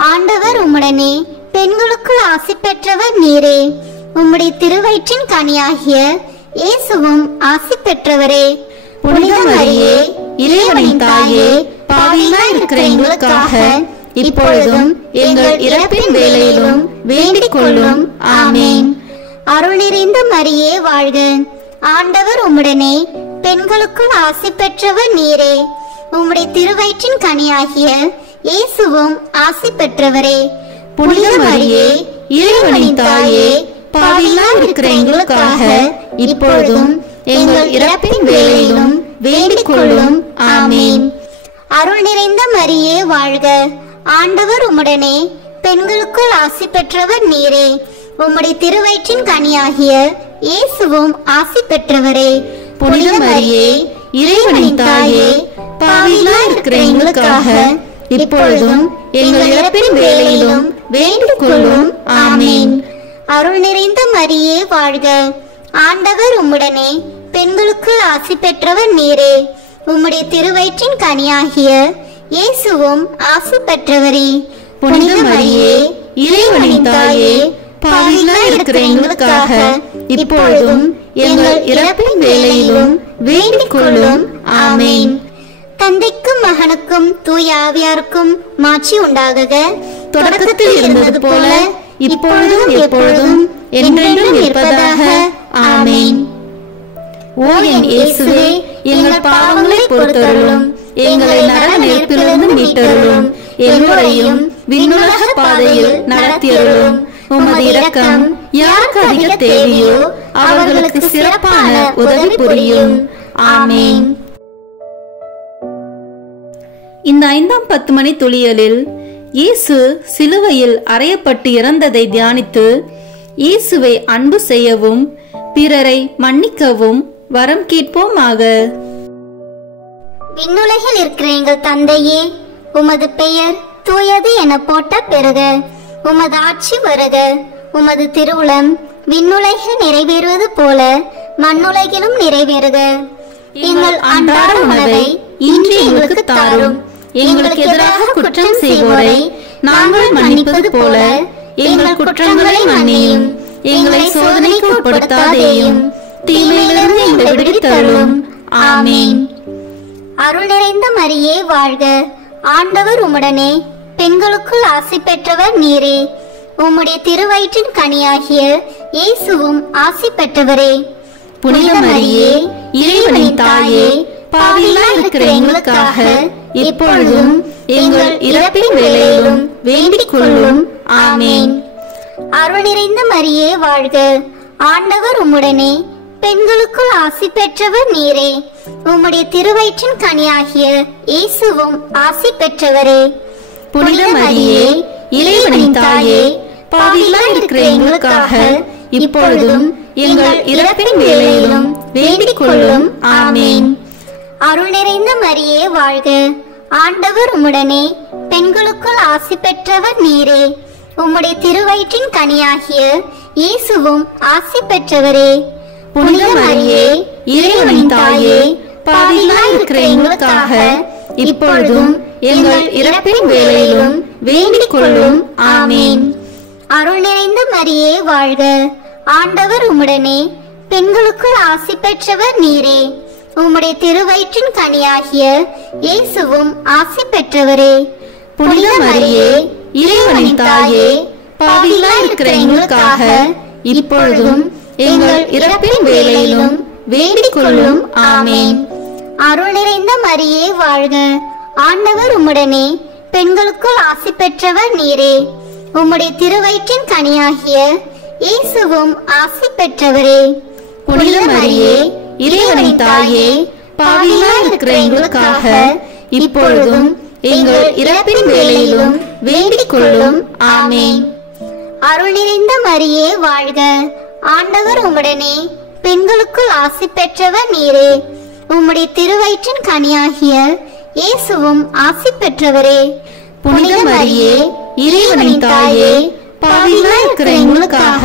ஆண்டவர் உம்முடனே, பெண்களுக்குள் ஆசி பெற்றவர் நீரே. உம்முடைய திருவயிற்றின் கனியாகிய இயேசுவும் ஆசி பெற்றவரே. புனித மரியே இறைவனின் தாயே பாவிகளாய் இருக்கிற எங்களுக்காக இப்பொழுதும் எங்கள் இறப்பின் வேளையிலும் வேண்டிக் கொள்ளும். ஆமேன். அருள் நிறைந்த மரியே வாழ்க. ஆண்டவர் உம்முடனே, பெண்களுக்குள் ஆசி பெற்றவர் நீரே. உம்முடைய திருவயிற்றின் கனியாகிய இயேசுவும் ஆசி பெற்றவரே. புனித மரியே இறைவனின் தாயே பாவிகளாய் இருக்கிற எங்களுக்காக இப்பொழுதும் எங்கள் இறப்பின் வேளையிலும் வேண்டிக் கொள்ளும். ஆமேன். அருள் நிறைந்த மரியே வாழ்க. ஆண்டவர் உம்முடனே, பெண்களுக்குள் ஆசி பெற்றவர் நீரே. உம்முடைய திருவயிற்றின் கனியாகிய இயேசுவும் ஆசி பெற்றவரே. புனித மரியே இறைவனின் தாயே பாவிகளாய் இருக்கிற எங்களுக்காக இப்பொழுதும் எங்கள் இறப்பின் வேளையிலும் வேண்டிக் கொள்ளும். ஆமேன். அருள் நிறைந்த மரியே வாழ்க. ஆண்டவர் உம்முடனே, பெண்களுக்குள் ஆசி பெற்றவர் நீரே. உம்முடைய திருவயிற்றின் கனியாகிய இயேசுவும் ஆசி பெற்றவரே. புனித மரியே இறைவனின் தாயே பாவிகளாய் இருக்கிற எங்களுக்காக இப்பொழுதும் எங்கள் இறப்பின் வேளையிலும் வேண்டிக் கொள்ளும். ஆமேன். தந்தைக்கும் மகனுக்கும் தூய ஆவியாருக்கும் மாட்சி உண்டாகுக. தொடக்கத்தில் இருந்தது போல இப்பொழுதும் எப்பொழுதும் என்றென்றும் இருப்பதாக. ஆமேன். ஓ என் இயேசுவே, எங்கள் பாவங்களை பொறுத்தருளும், எங்களை நரக நெருப்பிலிருந்து மீட்டருளும், எல்லோரையும் விண்ணுலக பாதையில் நடத்தியருளும். உமது இரக்கம் யாருக்கு அதிக தேவையோ அவர்களுக்கு சிறப்பான உதவி புரியும். ஆமேன். இந்த 5ஆம் 10 மணி துளியலில் இயேசு சிலுவையில் அறையப்பட்டு இறந்ததை தியானித்து இயேசுவை அன்பு செய்யவும் பிறரை மன்னிக்கவும் வரம் கேட்போமாக. விண்ணுலகில் இருக்கிற எங்கள் தந்தையே, உமது பெயர் தூயது என போட்ட பெறுக. உமது ஆட்சி வருக. உமது திருவுளம் விண்ணுலகில் நிறைவேறுவது போல மண்ணுலகிலும் நிறைவேறுக. எங்கள் அன்றாட உணவை இன்று எங்களுக்கு தாரும். எங்களுக்கு எதிராக குற்றம் செய்வோரை நாங்கள் மன்னிப்பது போல எங்கள் குற்றங்களை மன்னியும். எங்களை சோதனைக்கு உட்படுத்தாதேயும், தீமையிலிருந்து எங்களை விடுவித்தருளும். ஆமேன். அருள் நிறைந்த மரியே வாழ்க. ஆண்டவர் உம்முடனே, பெண்களுக்குள் ஆசி பெற்றவர் நீரே. உம்முடைய திருவயிற்றின் கனியாகிய இயேசுவும் ஆசி பெற்றவரே. புனித மரியே இறைவனின் தாயே பாவிகளாய் இருக்கிற எங்களுக்காக இப்பொழுதும் எங்கள் இறப்பின் வேளையிலும் வேண்டிக் கொள்ளும். ஆமேன். அருள் நிறைந்த மரியே வாழ்க. ஆண்டவர் உம்முடனே, பெண்களுக்குள் ஆசி பெற்றவர் நீரே. உம்முடைய திருவயிற்றின் கனியாகிய இயேசுவும் ஆசி பெற்றவரே. புனித மரியே இறைவனின் தாயே பாவிகளாய் இருக்கிற எங்களுக்காக இப்பொழுதும் எங்கள் இறப்பின் வேளையிலும் வேண்டிக் கொள்ளும். ஆமேன். அருள் நிறைந்த மரியே வாழ்க. ஆண்டவர் உம்முடனே, பெண்களுக்குள் ஆசி பெற்றவர் நீரே. உம்முடைய திருவயிற்றின் கனியாகிய இயேசுவும் ஆசி பெற்றவரே. புனித மரியே இறைவனின் தாயே பாவிகளாய் இருக்கிற எங்களுக்காக இப்பொழுதும் எங்கள் இறப்பின் வேளையிலும் வேண்டிக் கொள்ளும். ஆமேன். அருள் நிறைந்த மரியே வாழ்க. ஆண்டவர் உம்முடனே, பெண்களுக்குள் ஆசி பெற்றவர் நீரே. உம்முடைய திருவயிற்றின் கனியாகிய இயேசுவும் ஆசி பெற்றவரே. புனித மரியே இறைவனின் தாயே பாவிகளாய் இருக்கிற எங்களுக்காக இப்பொழுதும் எங்கள் இறப்பின் வேளையிலும் வேண்டிக் கொள்ளும். ஆமேன். அருள் நிறைந்த மரியே வாழ்க. ஆண்டவர் உம்முடனே, பெண்களுக்குள் ஆசி பெற்றவர் நீரே. உம்முடைய திருவயிற்றின் கனியாகிய இயேசுவும் ஆசி பெற்றவரே. புனித மரியே இறைவனின் தாயே பாவிகளாய் இருக்கிற எங்களுக்காக இப்பொழுதும் எங்கள் இறப்பின் வேளையிலும் வேண்டிக் கொள்ளும். ஆமேன். அருள் நிறைந்த மரியே வாழ்க. ஆண்டவர் உம்முடனே, பெண்களுக்குள் ஆசி பெற்றவர் நீரே. உம்முடைய திருவயிற்றின் கனியாகிய இயேசுவும் ஆசி பெற்றவரே. புனித மரியே இறைவனின் தாயே பாவிகளாய் இருக்கிற எங்களுக்காக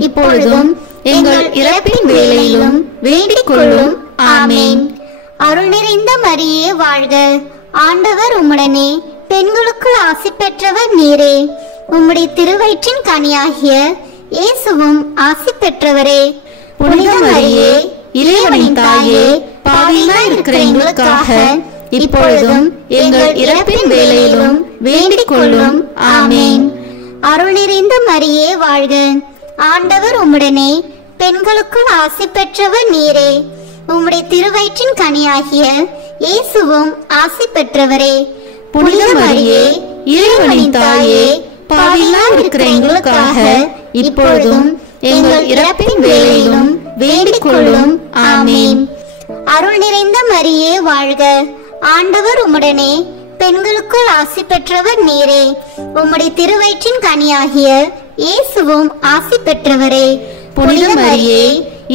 இப்பொழுதும் எங்கள் இறப்பின் வேளையிலும் வேண்டிக் கொள்ளும். ஆமேன். அருள் நிறைந்த மரியே வாழ்க. ஆண்டவர் உம்முடனே, பெண்களுக்குள் ஆசி பெற்றவர் நீரே. உம்முடைய திருவயிற்றின் கனியாகிய இயேசுவும் ஆசி பெற்றவரே. புனித மரியே இறைவனின் தாயே பாவிகளாய் இருக்கிற எங்களுக்காக இப்பொழுதும் எங்கள் இறப்பின் வேளையிலும் வேண்டிக் கொள்ளும். ஆமேன். அருள் நிறைந்த மரியே வாழ்க, ஆண்டவர் உம்முடனே, பெண்களுக்குள் ஆசி பெற்றவர் நீரே. உம்முடைய திருவயிற்றின் கனியாகிய இயேசுவும் ஆசி பெற்றவரே. புனித மரியே, இறைவனின் தாயே, பாவிகளாய் இருக்கிற எங்களுக்காக இப்பொழுதும் எங்கள் இறப்பின் வேளையிலும் வேண்டிக் கொள்ளும். ஆமேன். அருள் நிறைந்த மரியே வாழ்க, ஆண்டவர் உம்முடனே, பெண்களுக்குள் ஆசி பெற்றவர் நீரே. உம்முடைய திருவயிற்றின் கனியாகிய இயேசுவும் ஆசி பெற்றவரே. புனித மரியே,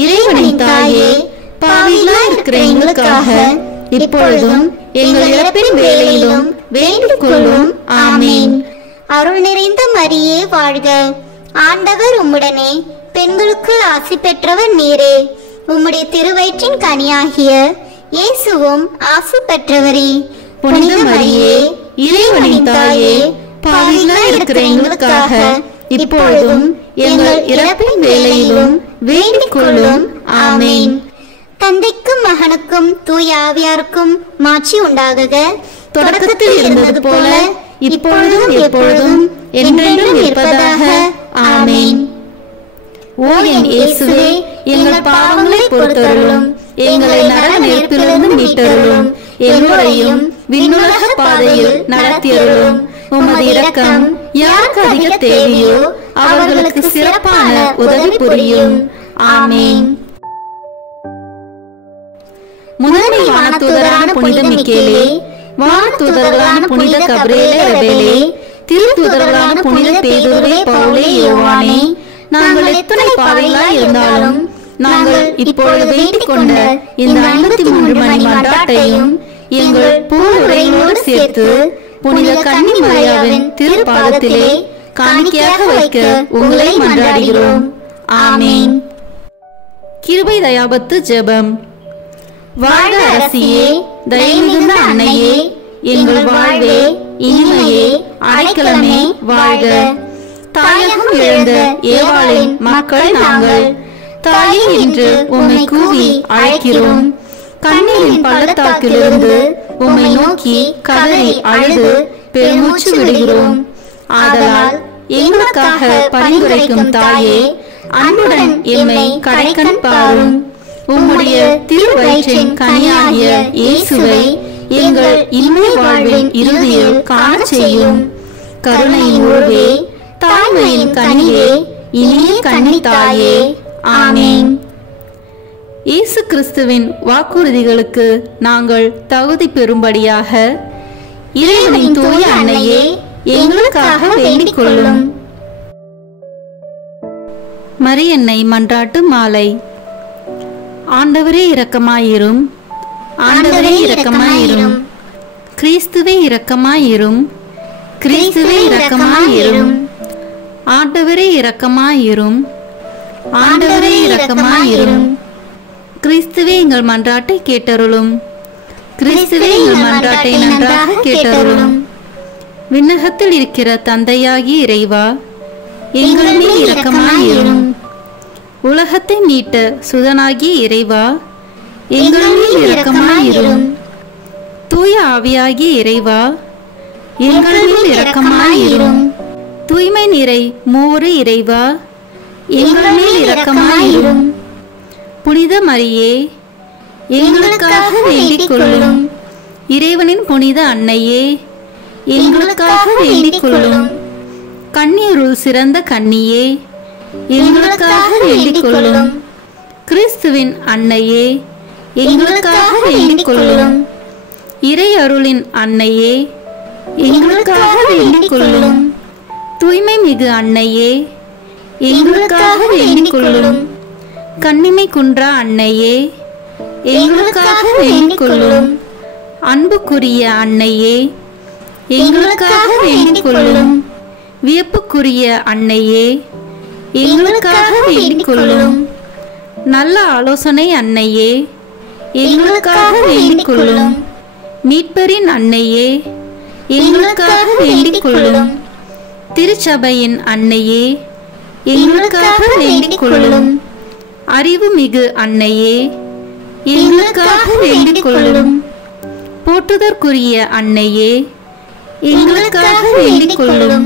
இறைவனின் தாயே, பாவிகளாய் இருக்கிற எங்களுக்காக இப்பொழுதும் எங்கள் இறப்பின் வேளையிலும் வேண்டிக் கொள்ளும். ஆமேன். அருள் நிறைந்த மரியே வாழ்க, ஆண்டவர் உம்முடனே, பெண்களுக்குள் ஆசி பெற்றவர் நீரே. உம்முடைய திருவயிற்றின் கனியாகிய இயேசுவும் ஆசி பெற்றவரே. புனித மரியே, இறைவனின் தாயே, பாவிகளாய் இருக்கிற எங்களுக்காக இப்பொழுதும் எங்கள் இறப்பின் வேளையிலும் வேண்டிக் கொள்ளும். ஆமேன். தந்தைக்கும் மகனுக்கும் தூய ஆவியாருக்கும் மாட்சி உண்டாகுக. தொடக்கத்தில் இருந்தது போல இப்பொழுதும் எப்பொழுதும் என்றென்றும் இருப்பதாக. ஆமேன். ஓ என் இயேசுவே, எங்கள் பாவங்களை பொறுத்தருளும், எங்களை நரக நெருப்பிலிருந்து மீட்டருளும், எல்லோரையும் விண்ணுலக பாதையில் நடத்தியருளும். உமது இரக்கம் யாருக்கு அதிக தேவையோ அவர்களுக்கு சிறப்பான உதவி புரியும். ஆமேன். முதன்மை வானதூதரான புனித மிக்கேலே, வானதூதர்களான புனித கபிரியேலே ரபேலே, திருத்தூதர்களான புனித பேதுருவே, பவுலே, யோவானே, நாங்கள் எத்தனை பாவிகளாய் இருந்தாலும் நாங்கள் இப்பொழுது வேண்டிக் கொண்ட இந்த 53 மணி மன்றாட்டையும் எங்கள் பூவுரையோடு சேர்த்து புனித கன்னி மரியாவின் திருப்பாதத்திலே காணிக்கையாக வைக்க உங்களை மன்றாடுகிறோம். ஆமேன். கிருபை தயாபத்து ஜெபம். வாழ்க அரசியே, தயமிகுந்த அன்னையே, எங்கள் வாழ்வே, இனிமையே, அடைக்கலமே வாழ்க. தாயகம் இழந்த ஏவாளின் மக்கள் நாங்கள், தாயே என்று உம்மை கூவி அழைக்கிறோம். கண்ணீரின் பள்ளத்தாக்கிலிருந்து உம்மை நோக்கி கதறி அழுது பெருமூச்சு விடுகிறோம். ஆதலால் எங்களுக்காக பரிந்துரைக்கும் தாயே, அன்புடன் எம்மை கடைக்கண் பாரும். உம்முடைய திருவயிற்றின் கனியாகிய இயேசுவை எங்கள் இன்மை வாழ்வின் இறுதியில் காண செய்யும். கருணையின் உருவே, தாய்மையின் கனியே, இனிய கன்னி தாயே. ஆமேன். இயேசு கிறிஸ்துவின் வாக்குறுதிகளுக்கு நாங்கள் தகுதி பெறும்படியாக இறைவனின் தூய அன்னையே, எங்களுக்காக வேண்டிக் கொள்ளும். மரியன்னை மன்றாட்டு மாலை. ஆண்டவரே இரக்கமாயிரும், ஆண்டவரே இரக்கமாயிரும், கிறிஸ்துவே இரக்கமாயிரும், கிறிஸ்துவே இரக்கமாயிரும், ஆண்டவரே இரக்கமாயிரும், ஆண்டவரே இரக்கமாயிரும், கிறிஸ்துவே எங்கள் மன்றாட்டை கேட்டருளும், கிறிஸ்துவே எங்கள் மன்றாட்டை நன்றாக கேட்டருளும். விண்ணகத்தில் இருக்கிற தந்தையாகிய இறைவா, எங்கள் மேல் இரக்கமாயிரும். உலகத்தை மீட்ட சுதனாகிய இறைவா, எங்கள் மேல் இரக்கமாயிரும். தூய ஆவியாகிய இறைவா, எங்கள் மேல் இரக்கமாயிரும். தூய்மை நிறை மூவரு இறைவா, எங்கள் மேல் இரக்கமாயிரும். புனித மரியே, எங்களுக்காக வேண்டிக் கொள்ளும். இறைவனின் புனித அன்னையே, எங்களுக்காக வேண்டிக் கொள்ளும். கன்னியருள் சிறந்த கன்னியே, எங்களுக்காக வேண்டிக் கொள்ளும். கிறிஸ்துவின் அன்னையே, எங்களுக்காக வேண்டிக் கொள்ளும். இறை அருளின் அன்னையே, எங்களுக்காக வேண்டிக் கொள்ளும். தூய்மை மிகு அன்னையே, எங்களுக்காக வேண்டிக் கொள்ளும். கன்னிமை குன்றா அன்னையே, எங்களுக்காக வேண்டிக் கொள்ளும். அன்புக்குரிய அன்னையே, எங்களுக்காக வேண்டிக் கொள்ளும். வியப்புக்குரிய அன்னையே, எங்களுக்காக வேண்டிக் கொள்ளும். நல்ல ஆலோசனை அன்னையே, எங்களுக்காக வேண்டிக் கொள்ளும். மீட்பரின் அன்னையே, எங்களுக்காக வேண்டிக் கொள்ளும். திருச்சபையின் அன்னையே, எங்களுக்காக வேண்டிக் கொள்ளும். அறிவு மிகு அன்னையே, எங்களுக்காக வேண்டிக் கொள்ளும். போற்றுதற்குரிய அன்னையே, எங்களுக்காக வேண்டிக் கொள்ளும்.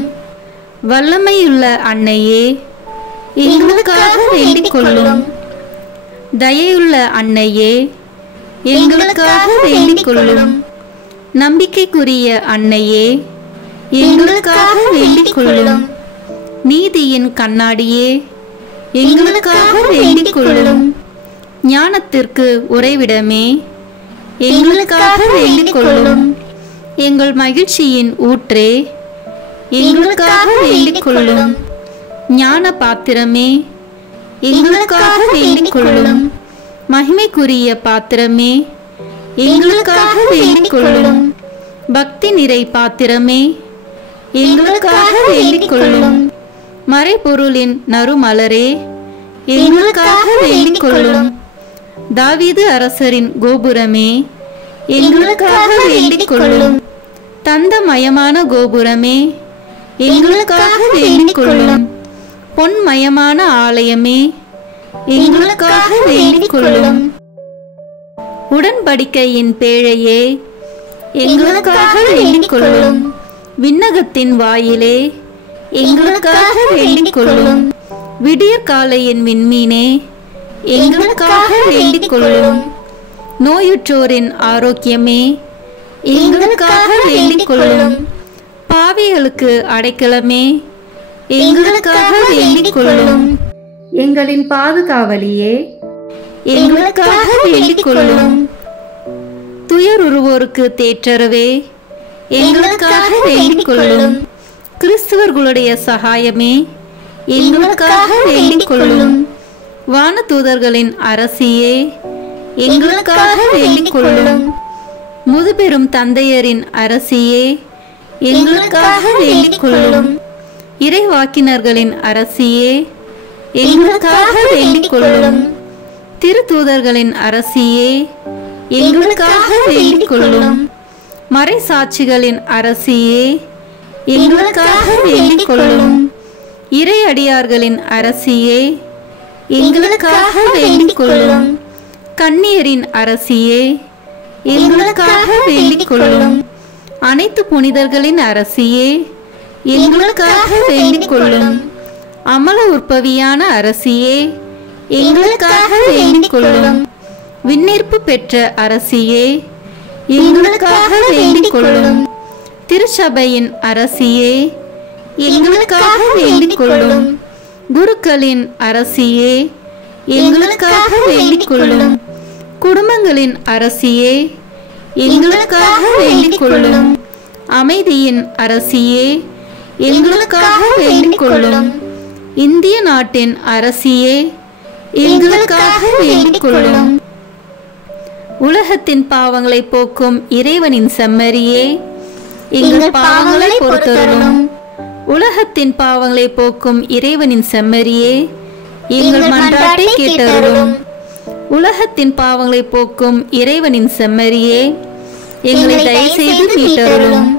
வல்லமையுள்ள அன்னையே, எங்களுக்காக வேண்டிக் கொள்ளும். தயையுள்ள அன்னையே, எங்களுக்காக வேண்டிக் கொள்ளும். நம்பிக்கைக்குரிய அன்னையே, எங்களுக்காக வேண்டிக் கொள்ளும். நீதியின் கண்ணாடியே, எங்களுக்காக வேண்டிக் கொள்ளும். ஞானத்திற்கு உறைவிடமே, எங்களுக்காக வேண்டிக் கொள்ளும். எங்கள் மகிழ்ச்சியின் ஊற்றே, எங்களுக்காக வேண்டிக் கொள்ளும். ஞான பாத்திரமே, எங்களுக்காக வேண்டிக் கொள்ளும். மகிமைக்குரிய பாத்திரமே, எங்களுக்காக வேண்டிக் கொள்ளும். பக்தி நிறை பாத்திரமே, எங்களுக்காக வேண்டிக் கொள்ளும். மறைபொருளின் நறுமலரே, எங்களுக்காக வேண்டிக் கொள்ளும். தாவீது அரசரின் கோபுரமே, எங்களுக்காக வேண்டிக் கொள்ளும். தந்தமயமான கோபுரமே, எங்களுக்காக வேண்டிக் கொள்ளும். பொன்மயமான ஆலயமே, எங்களுக்காக வேண்டிக் கொள்ளும். உடன்படிக்கையின் பேழையே, எங்களுக்காக வேண்டிக் கொள்ளும். விண்ணகத்தின் வாயிலே, எங்களுக்காக வேண்டிக் கொள்ளும். விடியற் காலையின் விண்மீனே, எங்களுக்காக வேண்டிக் கொள்ளும். நோயுற்றோரின் ஆரோக்கியமே, எங்களுக்காக வேண்டிக் கொள்ளும். பாவிகளுக்கு அடைக்கலமே, எங்களுக்காக வேண்டிக் கொள்ளும். எங்களின் பாதுகாவலியே, எங்களுக்காக வேண்டிக் கொள்ளும். துயருருவோருக்கு தேற்றரவே, எங்களுக்காக வேண்டிக் கொள்ளும். கிறிஸ்துவர்களுடைய சகாயமே, எங்களுக்காக வேண்டிக் கொள்ளும். வானதூதர்களின் அரசியே, எங்களுக்காக வேண்டிக் கொள்ளும். முதுபெரும் தந்தையரின் அரசியே, எங்களுக்காக வேண்டிக் கொள்ளும். இறைவாக்கினர்களின் அரசியே, எங்களுக்காக வேண்டிக் கொள்ளும். திருத்தூதர்களின் அரசியே, எங்களுக்காக வேண்டிக் கொள்ளும். மறைசாட்சிகளின் அரசியே, எங்களுக்காக வேண்டிக் கொள்ளும். இறையடியார்களின் அரசியே, எங்களுக்காக வேண்டிக் கொள்ளும். கன்னியரின் அரசியே, எங்களுக்காக வேண்டிக் கொள்ளும். அனைத்து புனிதர்களின் அரசியே, எங்களுக்காக வேண்டிக் கொள்ளும். அமல உற்பவியான அரசியே, எங்களுக்காக வேண்டிக் கொள்ளும். விண்ணேற்பு பெற்ற அரசியே, எங்களுக்காக வேண்டிக் கொள்ளும். திருச்சபையின் அரசியே, எங்களுக்காக வேண்டிக் கொள்ளும். குருக்களின் அரசியே, எங்களுக்காக வேண்டிக் கொள்ளும். குடும்பங்களின் அரசியே, எங்களுக்காக வேண்டிக் கொள்ளும். அமைதியின் அரசியே, எங்களுக்காக வேண்டிக் கொள்ளும். இந்திய நாட்டின் அரசியே, எங்களுக்காக வேண்டிக் கொள்ளும். உலகத்தின் பாவங்களை போக்கும் இறைவனின் செம்மறியே, எங்கள் பாவங்களை பொறுத்தருளும். உலகத்தின் பாவங்களை போக்கும் இறைவனின் செம்மறியே, எங்கள் மன்றாட்டை கேட்டருளும். உலகத்தின் பாவங்களை போக்கும் இறைவனின் செம்மறியே, எங்களை தயவு செய்து மீட்டருளும்.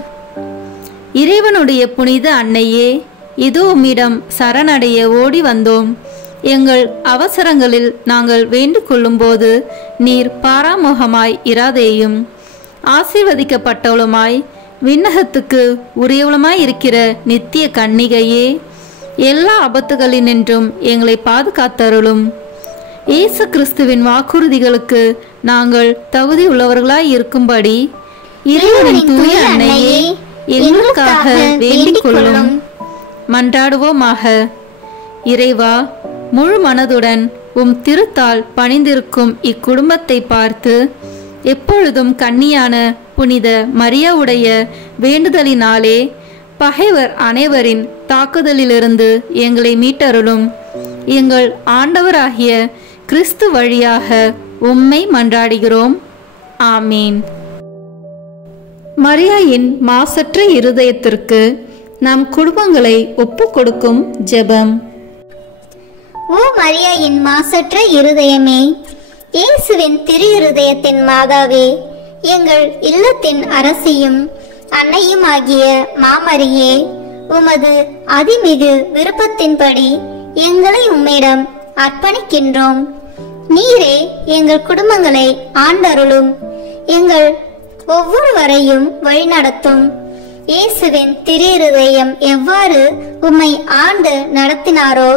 இறைவனுடைய புனித அன்னையே, இதோ உம்மிடம் சரணடைய ஓடி வந்தோம். எங்கள் அவசரங்களில் நாங்கள் வேண்டிக் கொள்ளும் போது நீர் பாராமுகமாய் இராதேயும். ஆசீர்வதிக்கப்பட்டவளுமாய் விண்ணகத்துக்கு உரியவளுமாய் இருக்கிற நித்திய கன்னிகையே, எல்லா ஆபத்துகளினின்றும் எங்களை பாதுகாத்தருளும். இயேசு கிறிஸ்துவின் வாக்குறுதிகளுக்கு நாங்கள் தகுதி உள்ளவர்களாய் இருக்கும்படி இறைவனின் தூய அன்னையே, எங்களுக்காக வேண்டிக் கொள்ளும். மன்றாடுவோமாக. இறைவா, முழு மனதுடன் உம் திருத்தால் பணிந்திருக்கும் இக்குடும்பத்தை பார்த்து எப்பொழுதும் கன்னியான புனித மரியாவுடைய வேண்டுதலினாலே பகைவர் அனைவரின் தாக்குதலிலிருந்து எங்களை மீட்டருளும். எங்கள் ஆண்டவராகிய கிறிஸ்து வழியாக உம்மை மன்றாடுகிறோம். ஆமீன். மரியாயின் மாசற்ற இருதயத்திற்கு நம் குடும்பங்களை ஒப்புக் கொடுக்கும் ஜெபம். ஓ மரியாயின் மாசற்ற இருதயமே, இயேசுவின் திரு இருதயத்தின் மாதாவே, எங்கள் இல்லத்தின் அரசியும் அன்னையும் ஆகிய மாமரியே, உமது அதிமிகு விருப்பத்தின்படி எங்களை உம்மிடம் அர்ப்பணிக்கின்றோம். நீரே எங்கள் குடும்பங்களை ஆண்டருளும். எங்கள் ஒவ்வொருவரையும் வழிநடத்தும். இயேசுவின் திரு இருதயம் எவ்வாறு உம்மை ஆண்டு நடத்தினாரோ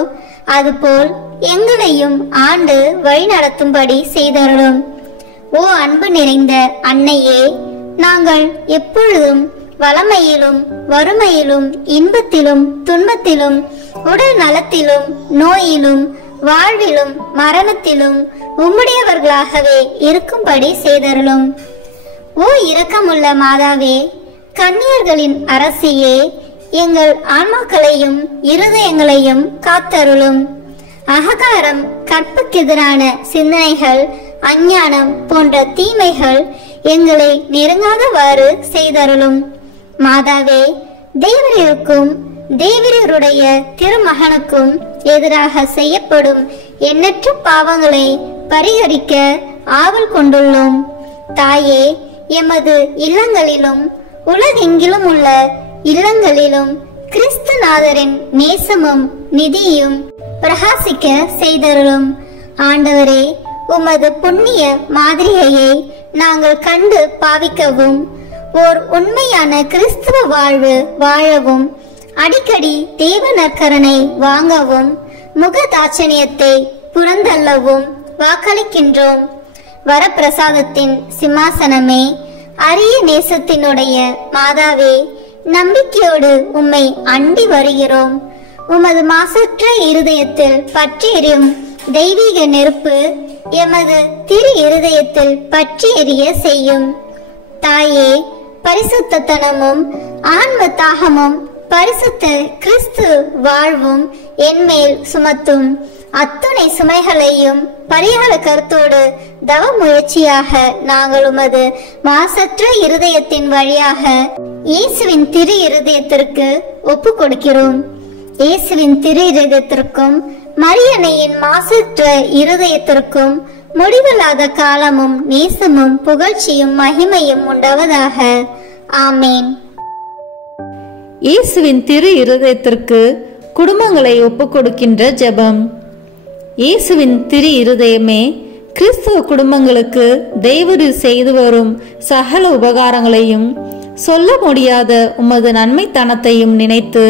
அதுபோல் எங்களையும் ஆண்டு வழிநடத்தும்படி செய்தருளும். ஓ அன்பு நிறைந்த அன்னையே, நாங்கள் எப்பொழுதும் வளமையிலும் வறுமையிலும் இன்பத்திலும் துன்பத்திலும் உடல் நலத்திலும் நோயிலும் வாழ்விலும் மரணத்திலும் உம்முடையவர்களாகவே இருக்கும்படி செய்தருளும். ஓ இரக்கமுள்ள மாதாவே, கன்னியர்களின் அரசியே, எங்கள் ஆன்மாக்களையும் இருதயங்களையும் காத்தருளும். அகங்காரம், கற்புக்கெதிரான சிந்தனைகள், அஞ்ஞானம் போன்ற தீமைகள் எங்களை நெருங்காதவாறு செய்தருளும். மாதாவே, தேவரீருக்கும் தேவரீருடைய திருமகனுக்கும் எதிராக செய்யப்படும் எண்ணற்ற பாவங்களை பரிகரிக்க ஆவல் கொண்டுள்ளோம். தாயே, எமது இல்லங்களிலும் உலகெங்கிலும் உள்ள இல்லங்களிலும் கிறிஸ்துநாதரின் நேசமும் நிதியும் பிரகாசிக்க செய்தருளும். ஆண்டவரே, உமது புண்ணிய மாதிரியை நாங்கள் கண்டு பாவிக்கவும், ஓர் உண்மையான கிறிஸ்துவ வாழ்வு வாழவும், அடிக்கடி தேவ நற்கரனை வாங்கவும், முகதாட்சணியத்தை புறந்தள்ளவும் வாக்களிக்கின்றோம். வரப்பிரசாதத்தின் சிம்மாசனமே, அரிய நேசத்தினுடைய மாதாவே, நம்பிக்கையோடு உம்மை அண்டி வருகிறோம். உமது மாசற்ற இருதயத்தில் பற்றி எரியும் தெய்வீக நெருப்பு எமது திரு இருதயத்தில் பற்றி எரிய செய்யும். தாயே, பரிசுத்தனமும் ஆன்ம தாகமும் பரிசுத்த கிறிஸ்து வாழ்வும் என்மேல் சுமத்தும். அத்துணை சுமைகளையும் பரிகார கருத்தோடு தவ முயற்சியாக நாங்கள் உமது மாசற்ற இருதயத்தின் வழியாக இயேசுவின் திரு இருதயத்திற்கு ஒப்பு கொடுக்கிறோம். இயேசுவின் திரு இருதயத்திற்கும் மரியன்னையின் மாசற்ற இருதயத்திற்கும் முடிவில்லாத காலமும் நேசமும் புகழ்ச்சியும் மகிமையும் உண்டாவதாக. ஆமேன். இயேசுவின் திரு இருதயத்திற்கு குடும்பங்களை ஒப்புக் கொடுக்கின்ற ஜெபம். இயேசுவின் திரு இருதயமே, கிறிஸ்துவ குடும்பங்களுக்கு தேவரீர் செய்து வரும் சகல உபகாரங்களையும் சொல்ல முடியாத உமது நன்மைத்தனத்தையும் நினைத்து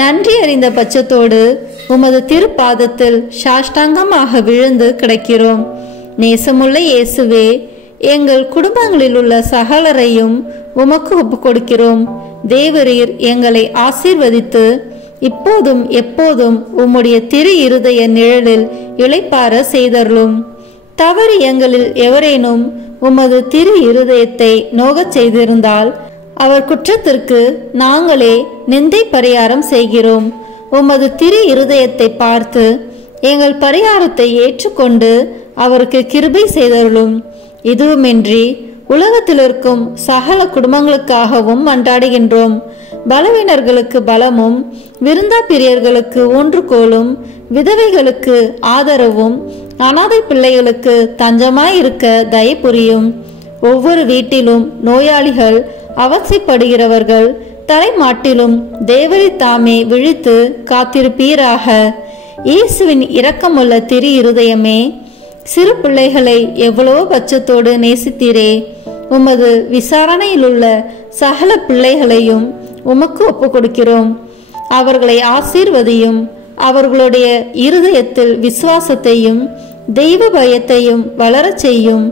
நன்றி அறிந்த பட்சத்தோடு உமது திருப்பாதத்தில் சாஷ்டாங்கமாக விழுந்து கிடக்கிறோம். நேசமுள்ள இயேசுவே, எங்கள் குடும்பங்களில் உள்ள சகலரையும் உமக்கு ஒப்புக் கொடுக்கிறோம். தேவரீர் எங்களை ஆசீர்வதித்து இப்போதும் எப்போதும் உம்முடைய திரு இருதய நிழலில் இளைப்பார செய்தருளும். தவறு எங்களில் எவரேனும் உமது திரு இருதயத்தை நோகச் செய்திருந்தால் அவர் குற்றத்திற்கு நாங்களே நிந்தை பரிகாரம் செய்கிறோம். உமது திரு இருதயத்தை பார்த்து எங்கள் பரிகாரத்தை ஏற்றுக்கொண்டு அவருக்கு கிருபை செய்தருளும். இதுவுமின்றி உலகத்தில் இருக்கும் சகல குடும்பங்களுக்காகவும் மன்றாடுகின்றோம். பலவீனர்களுக்கு பலமும், விருந்தா பிரியர்களுக்கு ஊன்றுகோலும், விதவைகளுக்கு ஆதரவும், அனாதை பிள்ளைகளுக்கு தஞ்சமாயிருக்க தயை புரியும். ஒவ்வொரு வீட்டிலும் நோயாளிகள், அவசியப்படுகிறவர்கள் தலைமாட்டிலும் தேவரி தாமே விழித்து காத்திருப்பீராக. இயேசுவின் இரக்கமுள்ள திரு இருதயமே, சிறு பிள்ளைகளை எவ்வளவோ பட்சத்தோடு நேசித்தீரே. உமது விசாரணையில் உள்ள சகல பிள்ளைகளையும் உமக்கு ஒப்புக் கொடுக்கிறோம். அவர்களை ஆசீர்வதியும். அவர்களுடைய இருதயத்தில் விசுவாசத்தையும் தெய்வ பயத்தையும் வளரச் செய்யும்.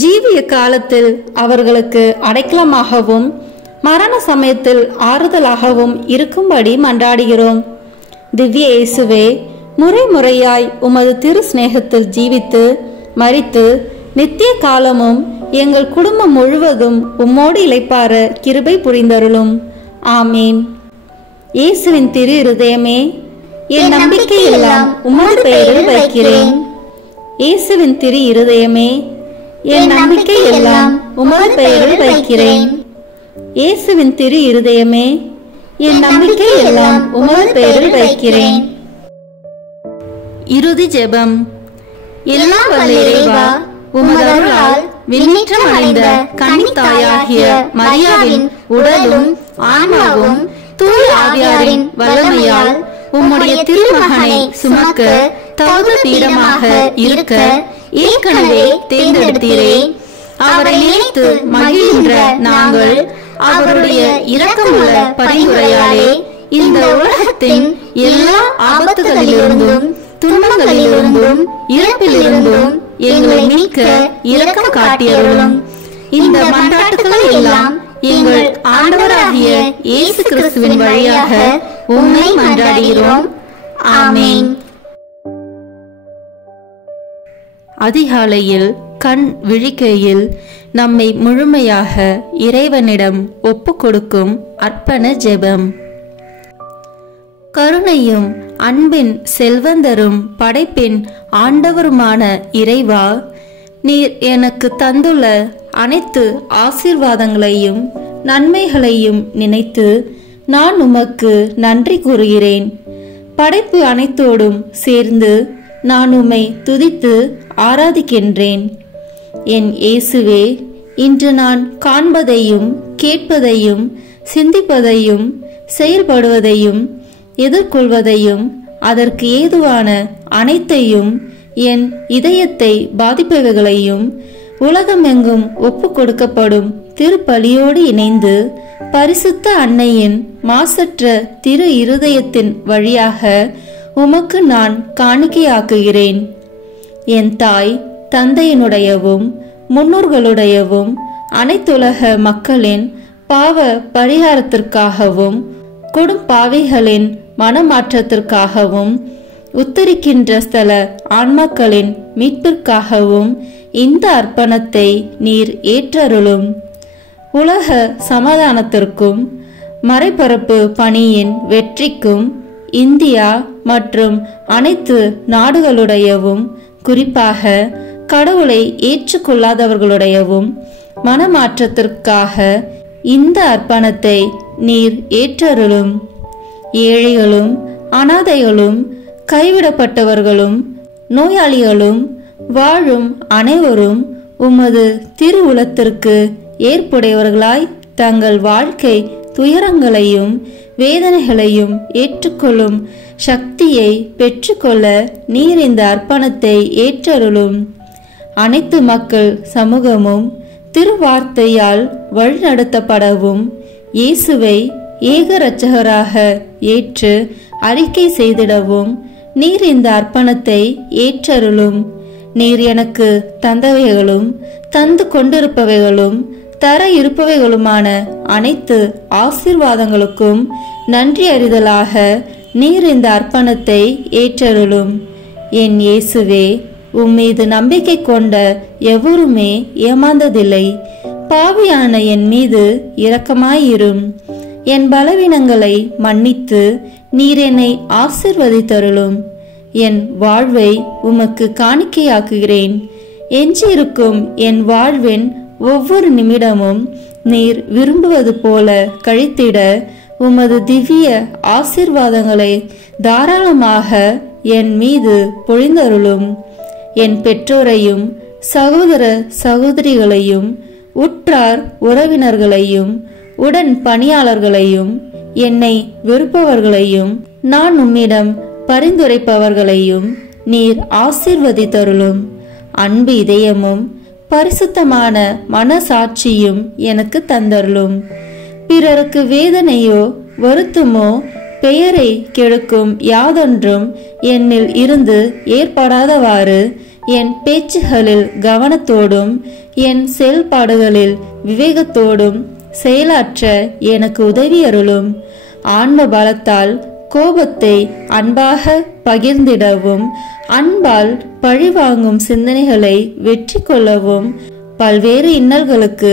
ஜீவிய காலத்தில் அவர்களுக்கு அடைக்கலமாகவும் மரண சமயத்தில் ஆறுதலாகவும் இருக்கும்படி மன்றாடுகிறோம். திவ்ய இயேசுவே, முறை முறையாய் உமது திரு சிநேகத்தில் ஜீவித்து மரித்து நித்திய காலமும் எங்கள் குடும்பம் முழுவதும் உம்மோடு இளைப்பார கிருபை புரிந்தருளும். ஆமீன். இயேசுவின் திரு இருதயமே, என் நம்பிக்கை எல்லாம் உமது பெயரில் வைக்கிறேன். இயேசுவின் திரு இருதயமே, என் நம்பிக்கை எல்லாம் உமது பெயரில் வைக்கிறேன். இயேசுவின் திரு இருதயமே, என் நம்பிக்கை எல்லாம் உமது பெயரில் வைக்கிறேன். இறுதி ஜெபம். எல்லாம் வல்ல இறைவா, உமது அருளால் விண்ணேற்றம் அடைந்த கன்னித்தாயாகிய மரியாவின் உடலும் ஆன்மாவும் தூய ஆவியாரின் வல்லமையால் உம்முடைய திருமகனை சுமக்க தகுந்த பீடமாக இருக்க ஏற்கனவே தேர்ந்தெடுத்தீரே. அவரை நினைத்து மகிழ்கின்ற நாங்கள் அவருடைய இரக்கமுள்ள பரிந்துரையாலே இந்த உலகத்தின் எல்லா ஆபத்துகளிலிருந்தும் துன்பங்களிலிருந்தும் இறப்பிலிருந்தும் எங்களை மீட்க இரக்கம் காட்டியருளும். இந்த மன்றாட்டுகளை எல்லாம் எங்கள் ஆண்டவராகிய இயேசு கிறிஸ்துவின் வழியாக உம்மை மன்றாடுகிறோம். ஆமென். அதிகாலையில் கண் விழிக்கையில் நம்மை முழுமையாக இறைவனிடம் ஒப்புக்கொடுக்கும் அர்ப்பண ஜெபம். கருணையும் அன்பின் செல்வந்தரும் படைப்பின் ஆண்டவருமான இறைவா, நீர் எனக்கு தந்துள்ள அனைத்து ஆசீர்வாதங்களையும் நன்மைகளையும் நினைத்து நான் உமக்கு நன்றி கூறுகிறேன். படைப்பு அனைத்தோடும் சேர்ந்து நான் உம்மை துதித்து ஆராதிக்கின்றேன். என் இயேசுவே, இன்று நான் காண்பதையும் கேட்பதையும் சிந்திப்பதையும் செயல்படுவதையும் எதிர்கொள்வதையும் அதற்கு ஏதுவான அனைத்தையும் என் இதயத்தை பாதிப்பவைகளையும் உலகமெங்கும் ஒப்பு கொடுக்கப்படும் திருப்பலியோடு இணைந்து பரிசுத்த அன்னையின் மாசற்ற திரு இருதயத்தின் வழியாக உமக்கு நான் காணிக்கையாக்குகிறேன். என் தாய் தந்தையினுடையவும் முன்னோர்களுடையவும் அனைத்துலக மக்களின் பாவ பரிகாரத்திற்காகவும் கொடும்பாவிகளின் மனமாற்றத்திற்காகவும் உத்தரிக்கின்ற ஸ்தல ஆன்மாக்களின் மீட்பிற்காகவும் இந்த அர்ப்பணத்தை நீர் ஏற்றருளும். உலக சமாதானத்திற்கும் மறைபரப்பு பணியின் வெற்றிக்கும் இந்தியா மற்றும் அனைத்து நாடுகளுடையவும் குறிப்பாக கடவுளை ஏற்றுக்கொள்ளாதவர்களுடையவும் மனமாற்றத்திற்காக இந்த அர்ப்பணத்தை நீர் ஏற்றருளும். ஏழைகளும் அனாதைகளும் கைவிடப்பட்டவர்களும் நோயாளிகளும் வாழும் அனைவரும் உமது திருவுளத்திற்கு ஏற்புடையவர்களாய் தங்கள் வாழ்க்கை துயரங்களையும் வேதனைகளையும் ஏற்றுக்கொள்ளும் சக்தியை பெற்றுக்கொள்ள நீர் இந்த அர்ப்பணத்தை ஏற்றருளும். அனைத்து மக்கள் சமூகமும் திருவார்த்தையால் வழிநடத்தப்படவும் இயேசுவை ஏக இரட்சகராக ஏற்று அறிக்கை செய்திடவும் நீர் இந்த அர்ப்பணத்தை ஏற்றருளும். நீர் எனக்கு தந்தவைகளும் தந்து கொண்டிருப்பவைகளும் தர இருப்பவைகளுமான அனைத்து ஆசீர்வாதங்களுக்கும் நன்றி அறிதலாக நீர் இந்த அர்ப்பணத்தை ஏற்றருளும். என் இயேசுவே, உம்மீது நம்பிக்கை கொண்ட எவருமே ஏமாந்ததில்லை. பாவியான என் மீது இரக்கமாயிரும். என் பலவீனங்களை மன்னித்து நீர் என்னை ஆசீர்வதித்தருளும். என் வாழ்வை உமக்கு காணிக்கையாக்குகிறேன். எஞ்சியிருக்கும் என் வாழ்வின் ஒவ்வொரு நிமிடமும் நீர் விரும்புவது போல கழித்திட உமது திவ்ய ஆசீர்வாதங்களை தாராளமாக என் மீது பொழிந்தருளும். என் பெற்றோரையும் சகோதர சகோதரிகளையும் உற்றார் உறவினர்களையும் உடன் பணியாளர்களையும் என்னை வெறுப்பவர்களையும் நான் உம்மிடம் பரிந்துரைப்பவர்களையும் நீர் ஆசீர்வதித்தருளும். அன்பு இதயமும் பரிசுத்தமான மனசாட்சியும் எனக்கு தந்தருளும். பிறருக்கு வேதனையோ வருத்தமோ பெயரை கெடுக்கும் யாதொன்றும் என்னில் இருந்து ஏற்படாதவாறு என் பேச்சுகளில் கவனத்தோடும் என் செயல்பாடுகளில் விவேகத்தோடும் செயலாற்ற எனக்கு உதவி அருளும். ஆன்ம பலத்தால் கோபத்தை அன்பாக பகிர்ந்திடவும் அன்பால் பழிவாங்கும் சிந்தனைகளை வெற்றி கொள்ளவும் பல்வேறு இன்னல்களுக்கு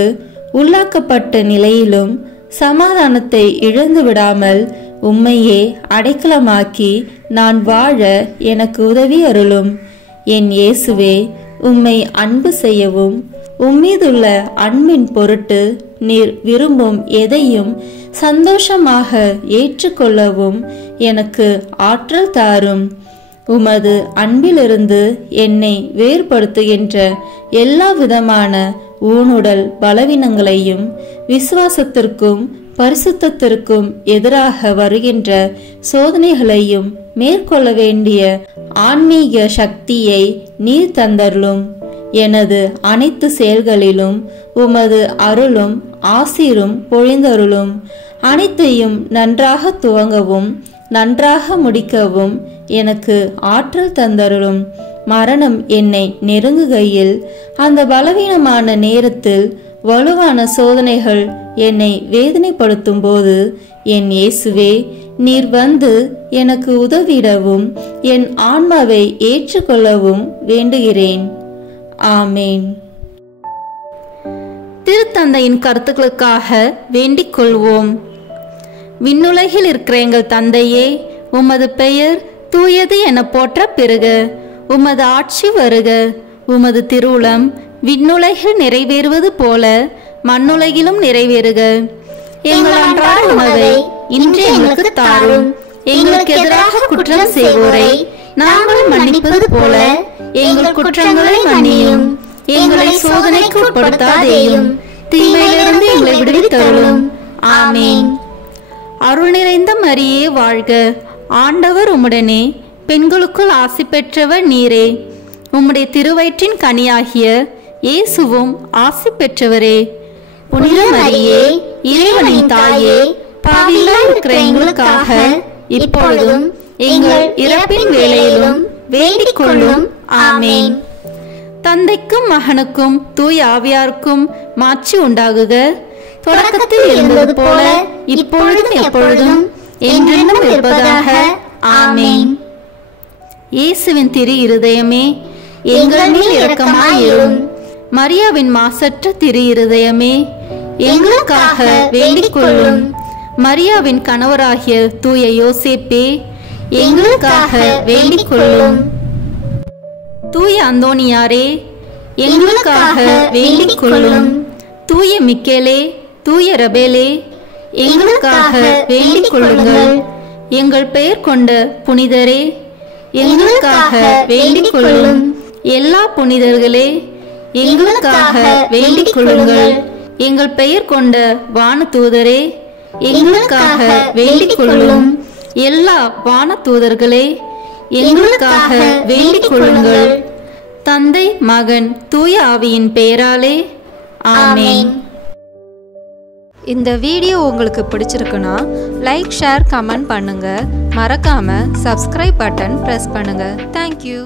உள்ளாக்கப்பட்ட நிலையிலும் சமாதானத்தை இழந்து விடாமல் உம்மையே அடைக்கலமாக்கி நான் வாழ எனக்கு உதவி அருளும். என் இயேசுவே, உம்மை அன்பு செய்யவும் உம்மீதுள்ள அன்பின் பொருட்டு நீர் விரும்பும் எதையும் சந்தோஷமாக ஏற்றுக்கொள்ளவும் எனக்கு ஆற்றல் தாரும். உமது அன்பிலிருந்து என்னை வேறுபடுத்துகின்ற எல்லா விதமான ஊனுடல் பலவீனங்களையும் விசுவாசத்திற்கும் பரிசுத்தத்திற்கும் எதிராக வருகின்ற சோதனைகளையும் மேற்கொள்ள வேண்டிய ஆன்மீக சக்தியை நீர் தந்தருளும். எனது அனைத்து செயல்களிலும் உமது அருளும் ஆசீரும் பொழிந்தருளும். அனைத்தையும் நன்றாக துவங்கவும் நன்றாக முடிக்கவும் எனக்கு ஆற்றல் தந்தருளும். மரணம் என்னை நெருங்குகையில் அந்த பலவீனமான நேரத்தில் வலுவான சோதனைகள் என்னை வேதனைப்படுத்தும் போது என் இயேசுவே, நீர் வந்து எனக்கு உதவிடவும் என் ஆன்மாவை ஏற்றுக்கொள்ளவும் வேண்டுகிறேன். ஆமேன். திருத்தந்தையின் கருத்துக்களுக்காக வேண்டிக் கொள்வோம். விண்ணுலகில் இருக்கிற எங்கள் தந்தையே, உமது பெயர் தூயது என போற்ற பெறுக. உமது ஆட்சி வருக. உமது திருவுளம் விண்ணுலகில் நிறைவேறுவது போல மண்ணுலகிலும் நிறைவேறுக. எங்கள் அன்றாட உணவை இன்று எங்களுக்கு தாரும். எங்களுக்கு எதிராக குற்றம் செய்வோரை நாங்கள் மன்னிப்பது போல எங்கள் குற்றங்களை மன்னியும். எங்களை சோதனைக்கு உட்படுத்தாதேயும், தீமையிலிருந்து எங்களை விடுவித்தருளும். ஆமேன். அருள் நிறைந்த மரியே வாழ்க. ஆண்டவர் உம்முடனே, பெண்களுக்குள் ஆசி பெற்றவர் நீரே. உம்முடைய திருவயிற்றின் கனியாகிய இயேசுவும் ஆசி பெற்றவரே. புனித மரியே, இறைவனின் தாயே, பாவிகளாய் இருக்கிற எங்களுக்காக இப்பொழுதும் எங்கள் இறப்பின் வேளையிலும் வேண்டிக் கொள்ளும். ஆமேன். தந்தைக்கும் மகனுக்கும் தூய ஆவியாருக்கும் மாட்சி உண்டாகுக. தொடக்கத்தில் இருந்தது போல இப்பொழுதும் எப்பொழுதும் என்றென்றும் இருப்பதாக. ஆமேன். இயேசுவின் திரு இருதயமே, எங்கள் மேல் இரக்கமாயிரும். மரியாவின் மாசற்ற திரு இருதயமே, எங்களுக்காக வேண்டிக் கொள்ளும். மரியாவின் கணவராகிய தூய யோசேப்பே, எங்களுக்காக வேண்டிக் கொள்ளும். தூய அந்தோனியாரே, எங்களுக்காக வேண்டிக் கொள்ளும். தூய மிக்கேலே, தூய ரபேலே, எங்களுக்காக வேண்டிக் கொள்ளுங்கள். எங்கள் பெயர் கொண்ட புனிதரே, எங்களுக்காக வேண்டிக் கொள்ளும். எல்லா புனிதர்களே, எங்களுக்காக வேண்டிக் கொள்ளுங்கள். எங்கள் பெயர் கொண்ட வானதூதரே, எங்களுக்காக வேண்டிக் கொள்ளும். எல்லா வானதூதர்களே, எங்களுக்காக வேண்டிக் கொள்ளுங்கள். தந்தை, மகன், தூய ஆவியின் பெயராலே. ஆமேன். இந்த வீடியோ உங்களுக்கு பிடிச்சிருக்குன்னா லைக், ஷேர், கமெண்ட் பண்ணுங்க. மறக்காம சப்ஸ்கிரைப் பட்டன் பிரஸ் பண்ணுங்க. தேங்க்யூ.